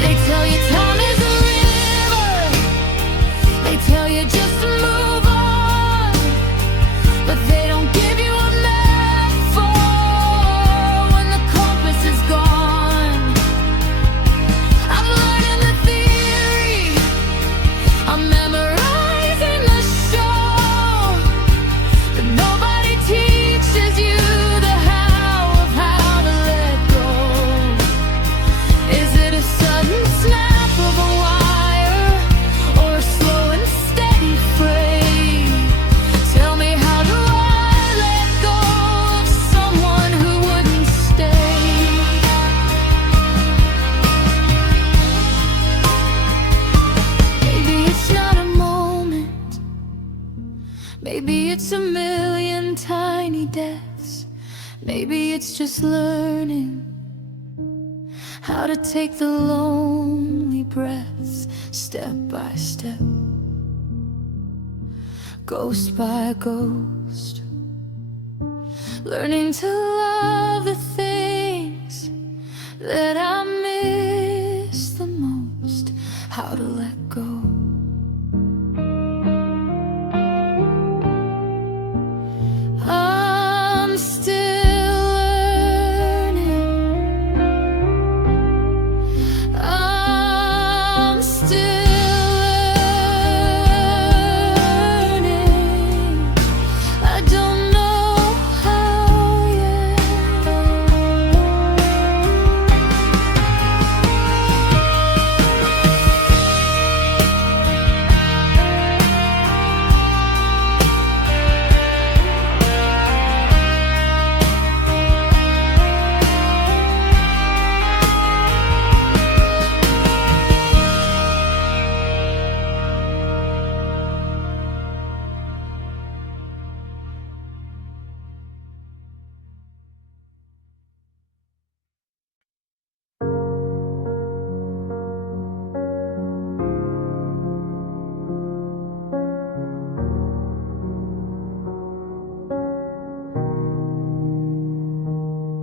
They tell you time is a river, they tell you just to move on, but they don't give you a map for when the compass is gone. I'm learning the theory, I'm memorizing the show, but nobody teaches you the how of how to let go. Is it a sudden snap of a wire, or a slow and steady fray? Tell me, how do I let go of someone who wouldn't stay? Maybe it's not a moment, maybe it's a million tiny deaths. Maybe it's just learning how to take the lonely breaths, step by step, ghost by ghost, learning to love the things that I miss the most, how to let go. I'm still learning, I'm still learning, I don't know how yet.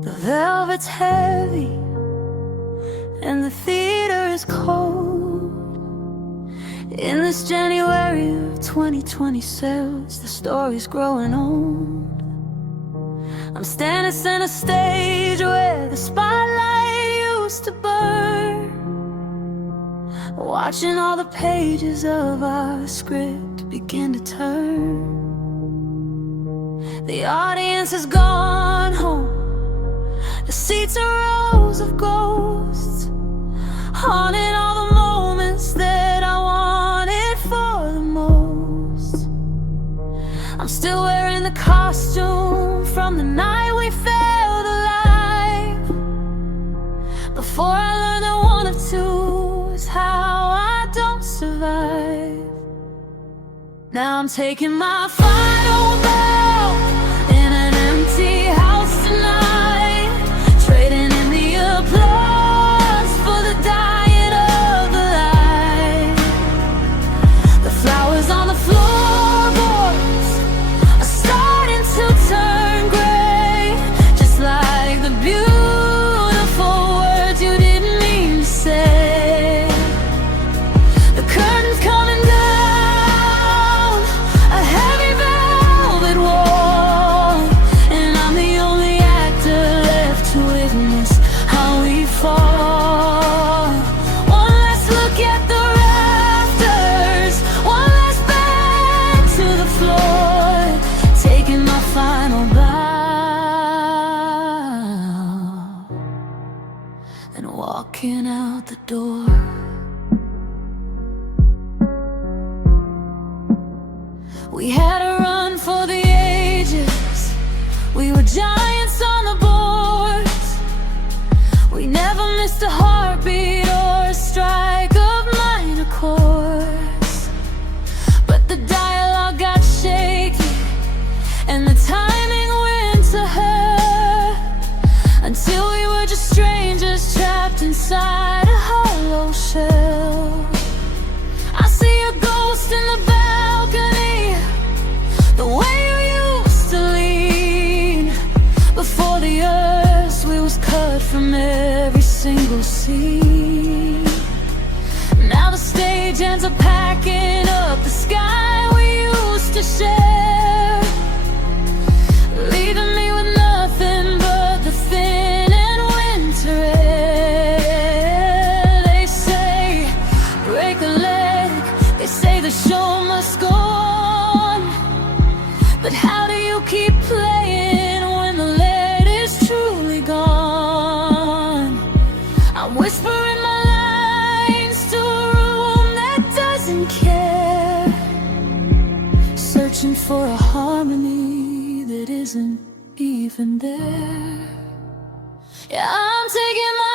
The velvet's heavy and the theater is cold. In this January of 2020 sales, the story's growing old. I'm standing center stage where the spotlight used to burn, watching all the pages of our script begin to turn. The audience has gone home, the seats are rows of ghosts, haunting all the moments that I wanted for the most. I'm still wearing the costume from the night we felt alive, before I learned that one of two is how I don't survive. Now I'm taking my final bow in an empty house tonight, trading in the applause for the dying of the light. The flowers on the floorboards are starting to turn gray, just like the beautiful words you didn't mean to say. The curtain's coming down, a heavy velvet wall, and I'm the only actor left to witness how we fall. One last look at the rafters, one last bend to the floor, taking my final bow and walking out the door. We had a run for the ages, we were giants on the boards. We never missed a heartbeat or a strike of minor chords. But the dialogue got shaky and the timing went to her, until we were just strangers trapped inside a hollow shell. I see a ghost in the balcony, the way you used to lean before the earth we was cut from every single scene. Now the stage hands are packing up the sky we used to share, leaving me with nothing but the thin and winter air. They say break a leg, they say the show must go on, but how do you keep playing when the lead is truly gone? I'm whispering my lines to a room that doesn't care, searching for a harmony that isn't even there. Yeah, I'm taking my